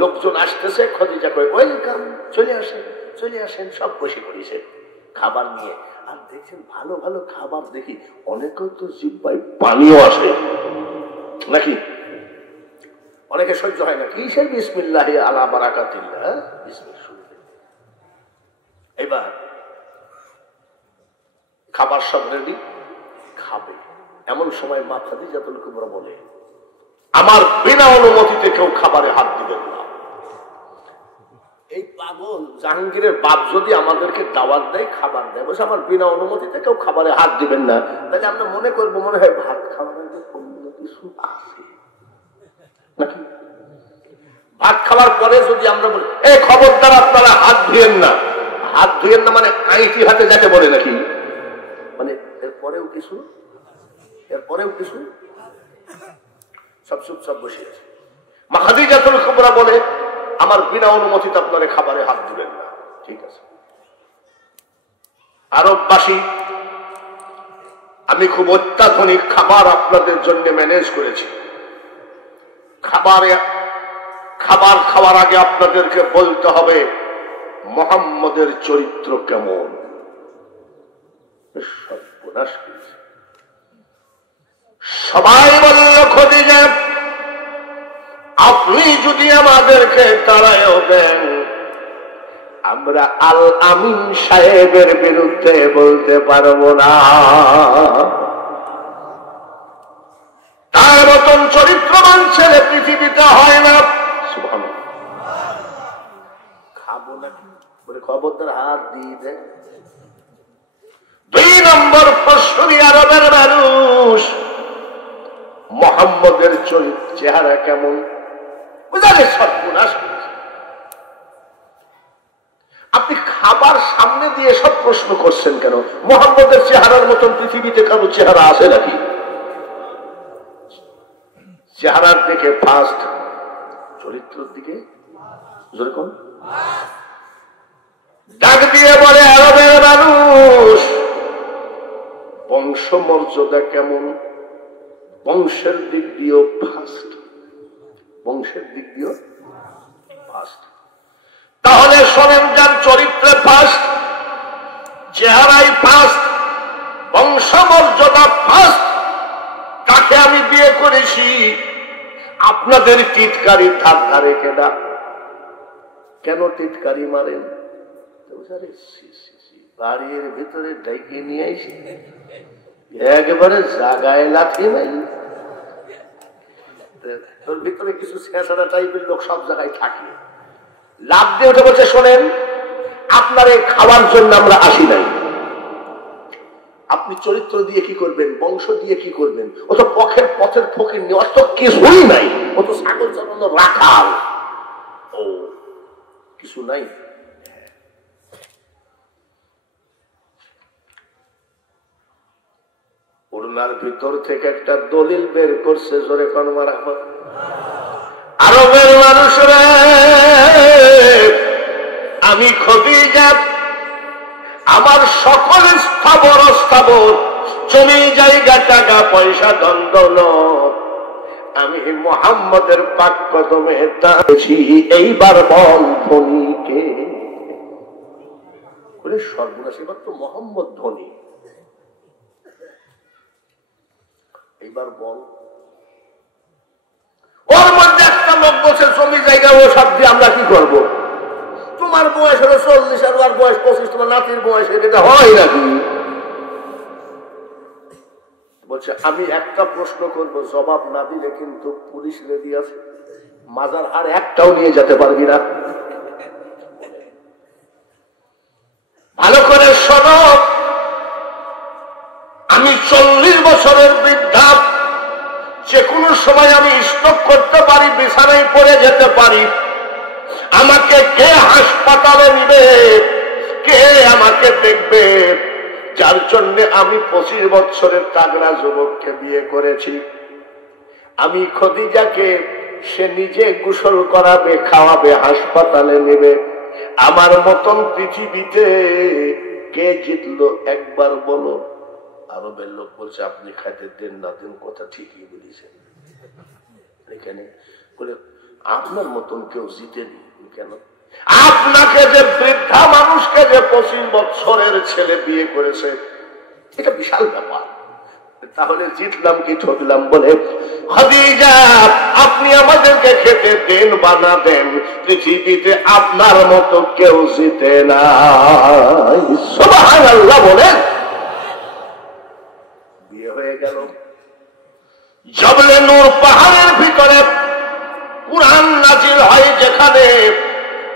লোকজন আসতেছে, খদিজা কয় ওয়েলকাম, চলে আসেন চলে আসেন, সব বসে পড়েছে খাবার নিয়ে। আর দেখছেন ভালো ভালো খাবার দেখি অনেকে তো জিহ্বায় পানিও আসে নাকি, অনেকে সহ্য হয় না। কিসের বিসমিল্লাহ আলা বারাকাতিল্লাহ, বিসমিল্লাহ শুরু। এবার খাবার সব রেডি, খাবে। এমন সময় মা খাদিজাতুল কুবরা বলে আমার বিনা অনুমতিতে কেউ খাবারে হাত দিবেন না। এই পাগল জাহাঙ্গীরের বাপ যদি আমাদেরকে দাওয়াত দেয়, খাবার দেয়, বসে আমার বিনা অনুমতিতে কেউ খাবারে হাত দিবেন না, তাহলে আমরা মনে করবো মনে হয় ভাত খাওয়ার অন্য কিছু আছে নাকি। ভাত খাওয়ার পরে যদি আমরা বলি এই খবরদার আপনারা হাত ধুয়েন না, হাত ধুয়েন না মানে আইটি হাতে যেতে বলে নাকি, মানে এরপরেও কিছু সব চুপচাপ বসে আছে। মা খাদিজাতুল কুবরা বলে আমার বিনা অনুমতিতে আপনারা খাবারে হাত দিবেন না। ঠিক আছে। আরববাসী, আমি খুব অত্যাধুনিক খাবার আপনাদের জন্য ম্যানেজ করেছি। খাবার খাওয়ার আগে আপনাদেরকে বলতে হবে মুহাম্মদের চরিত্র কেমন। সর্বনাশ করেছে। সবাই বলল খদিজা আপনি যদি আমাদেরকে তাড়ায়ও দেন, আমরা আল আমিন সাহেবের বিরুদ্ধে বলতে পারবো না। তার মতন চরিত্রবান ছেলে পৃথিবীতে হয় না। খাবো নাকি বলে খবরদার হাত দিয়ে দেন। 2 নম্বর পশ্চিমী আরবের মানুষ মোহাম্মদের চেহারা কেমন বুঝালে সর্বনাশ করেছে। আপনি খাবার সামনে দিয়ে সব প্রশ্ন করছেন কেন? মোহাম্মদের চেহারার মতন পৃথিবীতে কারো চেহারা আছে নাকি? চেহারার দিকে ফার্স্ট, চরিত্রের দিকে যেরকম ডাক দিয়ে বলে আরবের মানুষ বংশমর্যাদা কেমন? বংশের দিক দিয়েও ফার্স্ট, বংশের দিক দিয়েও ফার্স্ট। তাহলে শোনেন, যার চরিত্রে ফার্স্ট, চেহারাই ফার্স্ট, বংশমর্যাদা ফার্স্ট, তাকে আমি বিয়ে করেছি। আপনাদের টিটকারি ধারে কেনা কেন টিটকারি মারেন? বাড়ির ভিতরে ডাইকে নিয়ে আইসি একেবারে জাগায় লাথি নাই। তোর ভিতরে কিছু ছেঁচড়া টাইপের লোক সব জায়গায় থাকে, লাভ দিয়ে উঠে বলছে শোনেন আপনার এই খাওয়ার জন্য আমরা আসি নাই। আপনি চরিত্র দিয়ে কি করবেন, বংশ দিয়ে কি করবেন? ও তো পথের ফকির নেওয়ার তো কিছুই নাই, ও তো ছাগল চালানো রাখাল, ও কিছু নাই। ওনার ভিতর থেকে একটা দলিল বের করছে, জোরে কোন মারাবা। আরবের মানুষরা আমি খদিজা আমার সকল স্থাবর জমি জায়গা টাকা পয়সা দণ্ডনত আমি মুহাম্মদের পাক কদমে দাঁড়িয়েছি। এইবার বল ধনীকে বলে সর্বনাশ, এবার তো মোহাম্মদ ধনী, এইবার বল। ওর মধ্যে একটা লোক বলছে জমি জায়গা ও সব দিয়ে আমরা কি করব? তোমার বয়স হলো 40 আর ওর বয়স 25, তোমার নাতির বয়স এটা হয় নাকি? বলছে আমি একটা প্রশ্ন করব, জবাব না দিলে কিন্তু পুলিশ রেডি আছে, মাজার আর একটাও নিয়ে যেতে পারবি না। ভালো করে শোনো, আমি 40 বছরের বৃদ্ধা, যে কোনো সময় আমি স্ট্রোক করতে পারি, বিছানায় পড়ে যেতে পারি। আমাকে কে হাসপাতালে নিবে, কে আমাকে দেখবে? যার জন্য আমি 25 বছরের তাগড়া যুবককে বিয়ে করেছি। আমি খদিজাকে সে নিজে গোসল করাবে, খাওয়াবে, হাসপাতালে নেবে। আমার মতন পৃথিবীতে কে জিতলো একবার বলো? আরবের লোক বলছে আপনি খাইতে দেন না দেন, কথা ঠিকই বলেছেন। এখানে বলে আপনার মতন কেউ জিতেনি কেন? আপনাকে যে বৃদ্ধা মানুষকে যে 25 বছরের ছেলে বিয়ে করেছে, এটা বিশাল ব্যাপার। তাহলে জিতলাম কি ঠকলাম? বলে খদিজা আপনি আমাদেরকে খেতে দেন বা না দেন, পৃথিবীতে আপনার মতো কেউ জিতে না। সুবহানাল্লাহ বলেন। বিয়ে হয়ে গেল। জবলে নূর পাহাড়ের ভিতরে কুরআন নাজিল হয় যেখানে,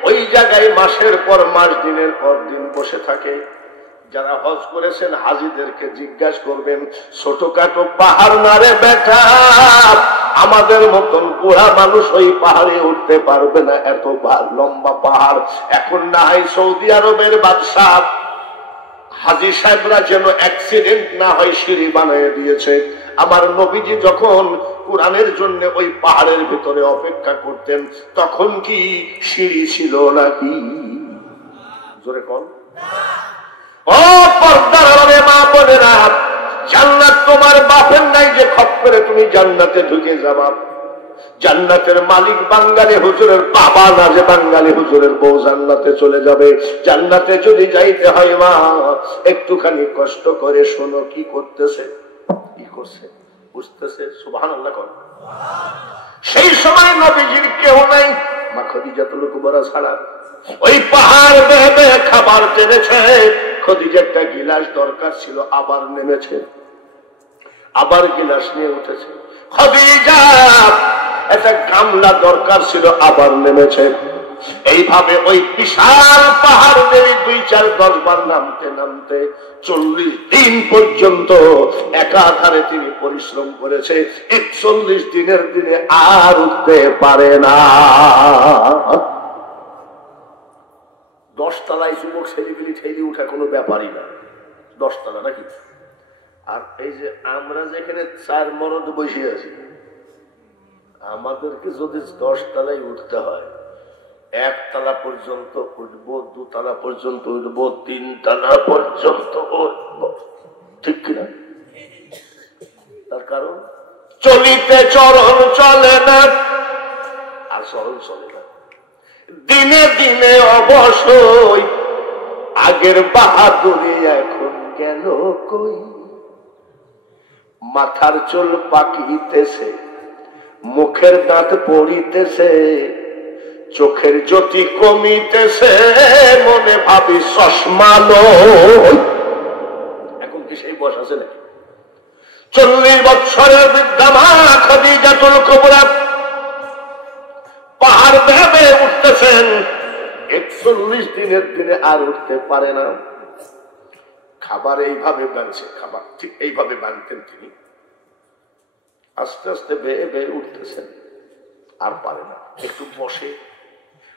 ওই জায়গায় মাসের পর মাস, দিনের পর দিন বসে থাকে। যারা হজ করেছেন হাজিদেরকে জিজ্ঞাসা করবেন, ছোটখাটো পাহাড় না রে বেটা, আমাদের মতন বুড়া মানুষ ওই পাহাড়ে উঠতে পারবে না, এত লম্বা পাহাড়। এখন না হয় সৌদি আরবের বাদশাহ হাজী সাহেবরা যেন অ্যাক্সিডেন্ট না হয় সিঁড়ি বানিয়ে দিয়েছে। আমার নবীজি যখন কুরআনের জন্য ওই পাহাড়ের ভিতরে অপেক্ষা করতেন, তখন কি সিঁড়ি ছিল নাকি? জোরে কোন? ও পর্দার আড়ালে মা বোনেরা, জান্নাত তোমার বাপের নাই যে খপ করে তুমি জান্নাতে ঢুকে যাবা। জান্নাতের মালিক বাঙালি হুজুরের বাবা না যে বাঙালি হুজুরের বউ জান্নাতে চলে যাবে। জান্নাতে যদি যাইতে হয় মা একটুখানি কষ্ট করে শোনো কি করতেছে, কি করছে বুঝতেছে? সুবহানাল্লাহ কোন। সেই সময় নবীজির কেউ নাই, মা খাদিজাতুল কুবরা ছাড়া। ওই পাহাড় বেয়ে বেয়ে খাবার টেনেছে। খাদিজা একটা গিলাস দরকার ছিল, আবার নেমেছে, আবার গিলাস নিয়ে উঠেছে। খাদিজা একটা গামলা দরকার ছিল, আবার নেমেছে। এইভাবে ওই বিশাল পাহাড় বেয়ে 2-4-10 বার নামতে নামতে 40 দিন পর্যন্ত একাধারে তিনি পরিশ্রম করেছে। 41 দিনের দিনে আর উঠতে পারে না। 10 তলায় যুবক ছেলেগুলি ঠেলি উঠা কোনো ব্যাপারই না, 10 তলা নাকি। আর এই যে আমরা যেখানে 4 মরদ বসে আছি, আমাদেরকে যদি 10 তলায় উঠতে হয়, 1 তলা পর্যন্ত উঠবো, 2 তলা পর্যন্ত উঠবো, 3 তলা পর্যন্ত উঠবো, ঠিক কিনা? তার কারণ চলিতে চরণ চলে না, আর চরণ চলে না। দিনে দিনে অবশ্যই আগের বাহাদুরি এখন কেন কই। মাথার চুল পাকিতেছে, মুখের দাঁত পড়িতেছে, চোখের জ্যোতি কমিতেছে, মনে ভাবি চশমা লই। এখন কি সেই বয়স আছে নাকি? 40 বছরের বৃদ্ধা মা খাদিজাতুল কুবরা পাহাড় ভেবে উঠতেছেন। 41 দিনের দিনে আর উঠতে পারে না। খাবার এইভাবে বানছে, খাবার ঠিক এইভাবে বানতেন তিনি। আস্তে আস্তে বেয়ে বেয়ে উঠতেছেন, আর পারে না। একটু বসে,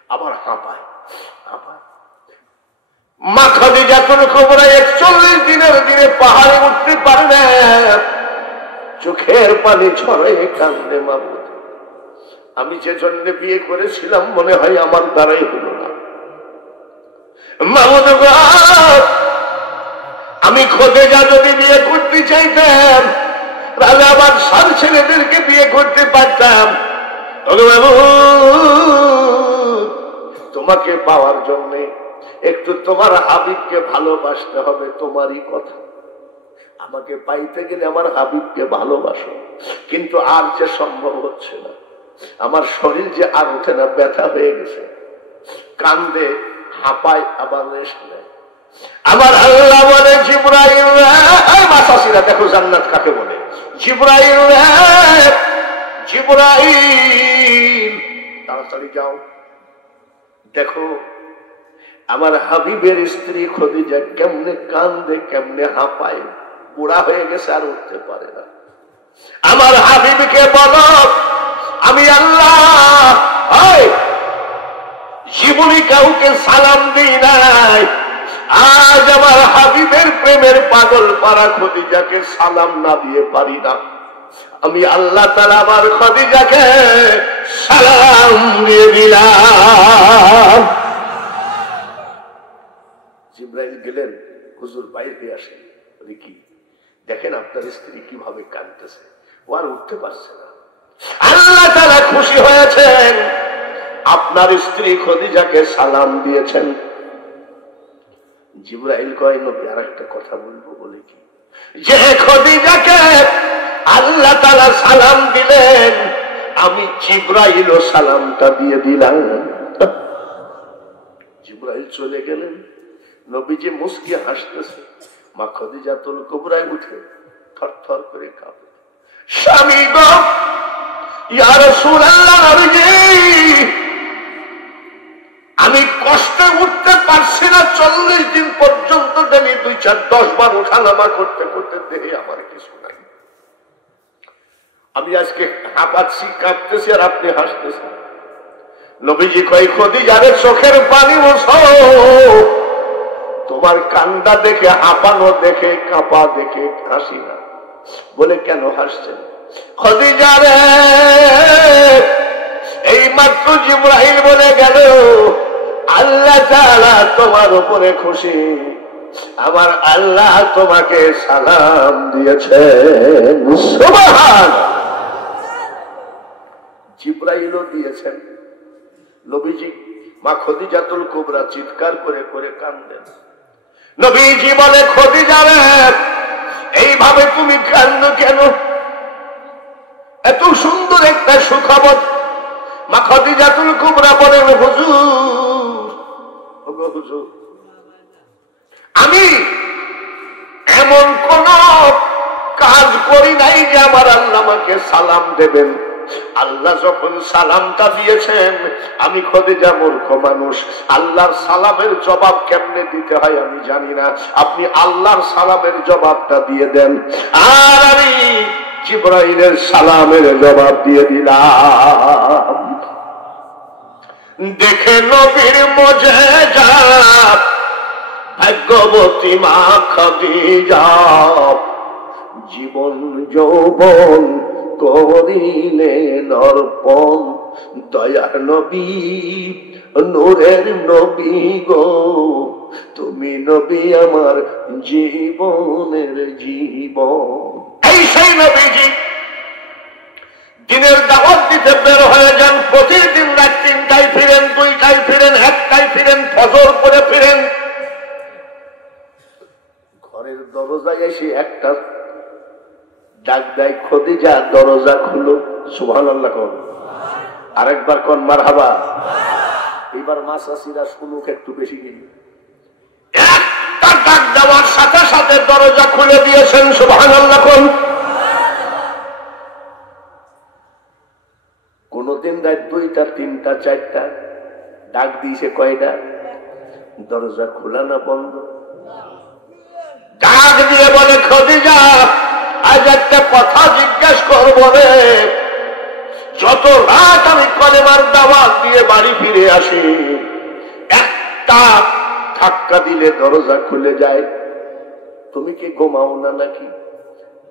আবার হাঁপায় হাঁপায়। মা খাদিজাতুল কুবরা 41 দিনের দিনে পাহাড়ে উঠতে পারে না। চোখের পানি ছড়ায় কান্দে, মাবুদ আমি যে জন্য বিয়ে করেছিলাম মনে হয় আমার দ্বারাই হলো না। মাবুদ আমি খাদিজা যদি বিয়ে করতে চাইতাম, রাজা বাদশার ছেলেদেরকে বিয়ে করতে পারতাম। তোমাকে পাওয়ার জন্য একটু তোমার হাবিবকে ভালোবাসতে হবে, তোমারই কথা। আমাকে পাইতে গেলে আমার হাবিবকে ভালোবাসো, কিন্তু আর যে সম্ভব হচ্ছে না। আমার শরীর যে আর ওঠে না, ব্যথা হয়ে গেছে, কান্দে, হাঁপায়, আবার রেস্ট নেয়। আমার আল্লাহ বলে জিবরাইল, মাসাসিরা দেখো জান্নাত কাকে বলে। জিবরাইল, জিবরাইল তাড়াতাড়ি যাও, দেখো আমার হাবিবের স্ত্রী খাদিজা কেমনে কান্দে, কেমনে হাঁপায়, বুড়া হয়ে গেছে, আর উঠতে পারে না। আমার হাবিবকে বলো আমি আল্লাহ জীবনী কাউকে সালাম দিই নাই, আজ আমার হাবিবের প্রেমের পাগল পারা খাদিজাকে সালাম না দিয়ে পারি না। আমি আল্লাহ তাআলা আমার খাদিজাকে সালাম দিয়ে দিলাম। জিবরাইল গেলেন, হুজুর বাইরে হয়ে আসেন। বলি কি? দেখেন আপনার স্ত্রী কিভাবে কাঁদতেছে, ও আর উঠতে পারছে না। আল্লাহ তাআলা খুশি হয়েছেন, আপনার স্ত্রী খাদিজাকে সালাম দিয়েছেন। জিবরাইল কয় নবী আর একটা কথা বলবো। বলে কি? যে খাদিজাকে আল্লাহ তাআলা সালাম দিলেন, আমি জিবরাইলও সালামটা দিয়ে দিলাম। জিবরাইল চলে গেলেন, নবীজি মুস্কি হাসতেছে। মা খাদিজাতুল কুবরা উঠে থরথর করে কাঁপে। স্বামী গো, ইয়া রাসূলুল্লাহ, আমি কষ্টে উঠতে পারছি না। 40 দিন পর্যন্ত ডেলি 2-4-10 বার উঠানামা করতে করতে দেহে আমার কিছু নাই। আমি আজকে হাঁপাচ্ছি, কাঁপতেছি, আর আপনি হাসতেছেন। নবীজি কয় খাদিজারে চোখের পানি মোছো, তোমার কান্দা দেখে, হাঁপানো দেখে, কাঁপা দেখে হাসি না। বলে কেন হাসছেন? খাদিজারে এই মাত্র জিবরাইল বলে গেল আল্লাহ তাআলা তোমার উপরে খুশি, আমার আল্লাহ তোমাকে সালাম দিয়েছেন। সুবহান। জিবরাইলও দিয়েছেন। নবীজি মা খদিজাতুল কুবরা চিৎকার করে করে কাঁদেন। নবীজি বলে, খদিজা রে, এইভাবে তুমি কাঁদো কেন? এত সুন্দর একটা সুখবর। মা খদিজাতুল কুবরা বলেন, হুজুর, আমি এমন কোন কাজ করি নাই যে আমার আল্লাহ আমাকে সালাম দেবেন। আল্লাহ যখন সালামটা দিয়েছেন, আমি খদিজা মূর্খ মানুষ, আল্লাহর সালামের জবাব কেমনে দিতে হয় আমি জানি না। আপনি আল্লাহর সালামের জবাবটা দিয়ে দেন। আর আমি জিবরাইলের সালামের জবাব দিয়ে দিলাম। দেখে নবীর মুজিজা ভাগ্যবতী মা খদিজা, জীবন যৌবন করিলেন অর্পণ। দয়ার নবী, নূরের নবী গো, তুমি নবী আমার জীবনের জীবন। এই সেই নবীজি দিনের দাওয়াত দিতে বের হয়ে যান। প্রতিদিন রাত 3টায় ফিরেন, 2টায় ফিরেন, 1টায় ফিরেন, ফজর করে ফিরেন। ঘরের দরজায় এসে একটা ডাক দেয়, খদিজা দরজা খুলো। সুবহানাল্লাহ কোন, আরেকবার কোন মারহাবা। এবার মাসাসিরা শুনুক একটু বেশি দিন। একটা ডাক দেওয়ার সাথে সাথে দরজা খুলে দিয়েছেন। সুবহানাল্লাহ কোন। কোনদিন রাত 2টা, 3টা, 4টা ডাক দিয়েছে কয়টা? দরজা খোলা না বন্ধ? ডাক দিয়ে বলে, খদিজা আজ একটা কথা জিজ্ঞেস করবো রে। যত রাত আমি কলেমার দাওয়াত দিয়ে বাড়ি ফিরে আসি, একটা ধাক্কা দিলে দরজা খুলে যায়। তুমি কি ঘুমাও না নাকি?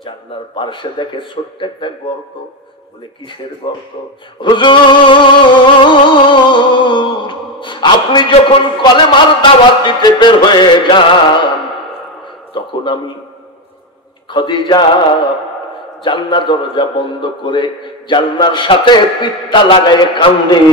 জানলার পাশে দেখে ছোট্ট একটা গর্ত। বলে, কিসের গর্ত? হুজুর, আপনি যখন কলেমার দাওয়াত দিতে বের হয়ে যান, তখন আমি খদিজা জানলা দরজা বন্ধ করে জানলার সাথে পিঠটা লাগায় কান্দে।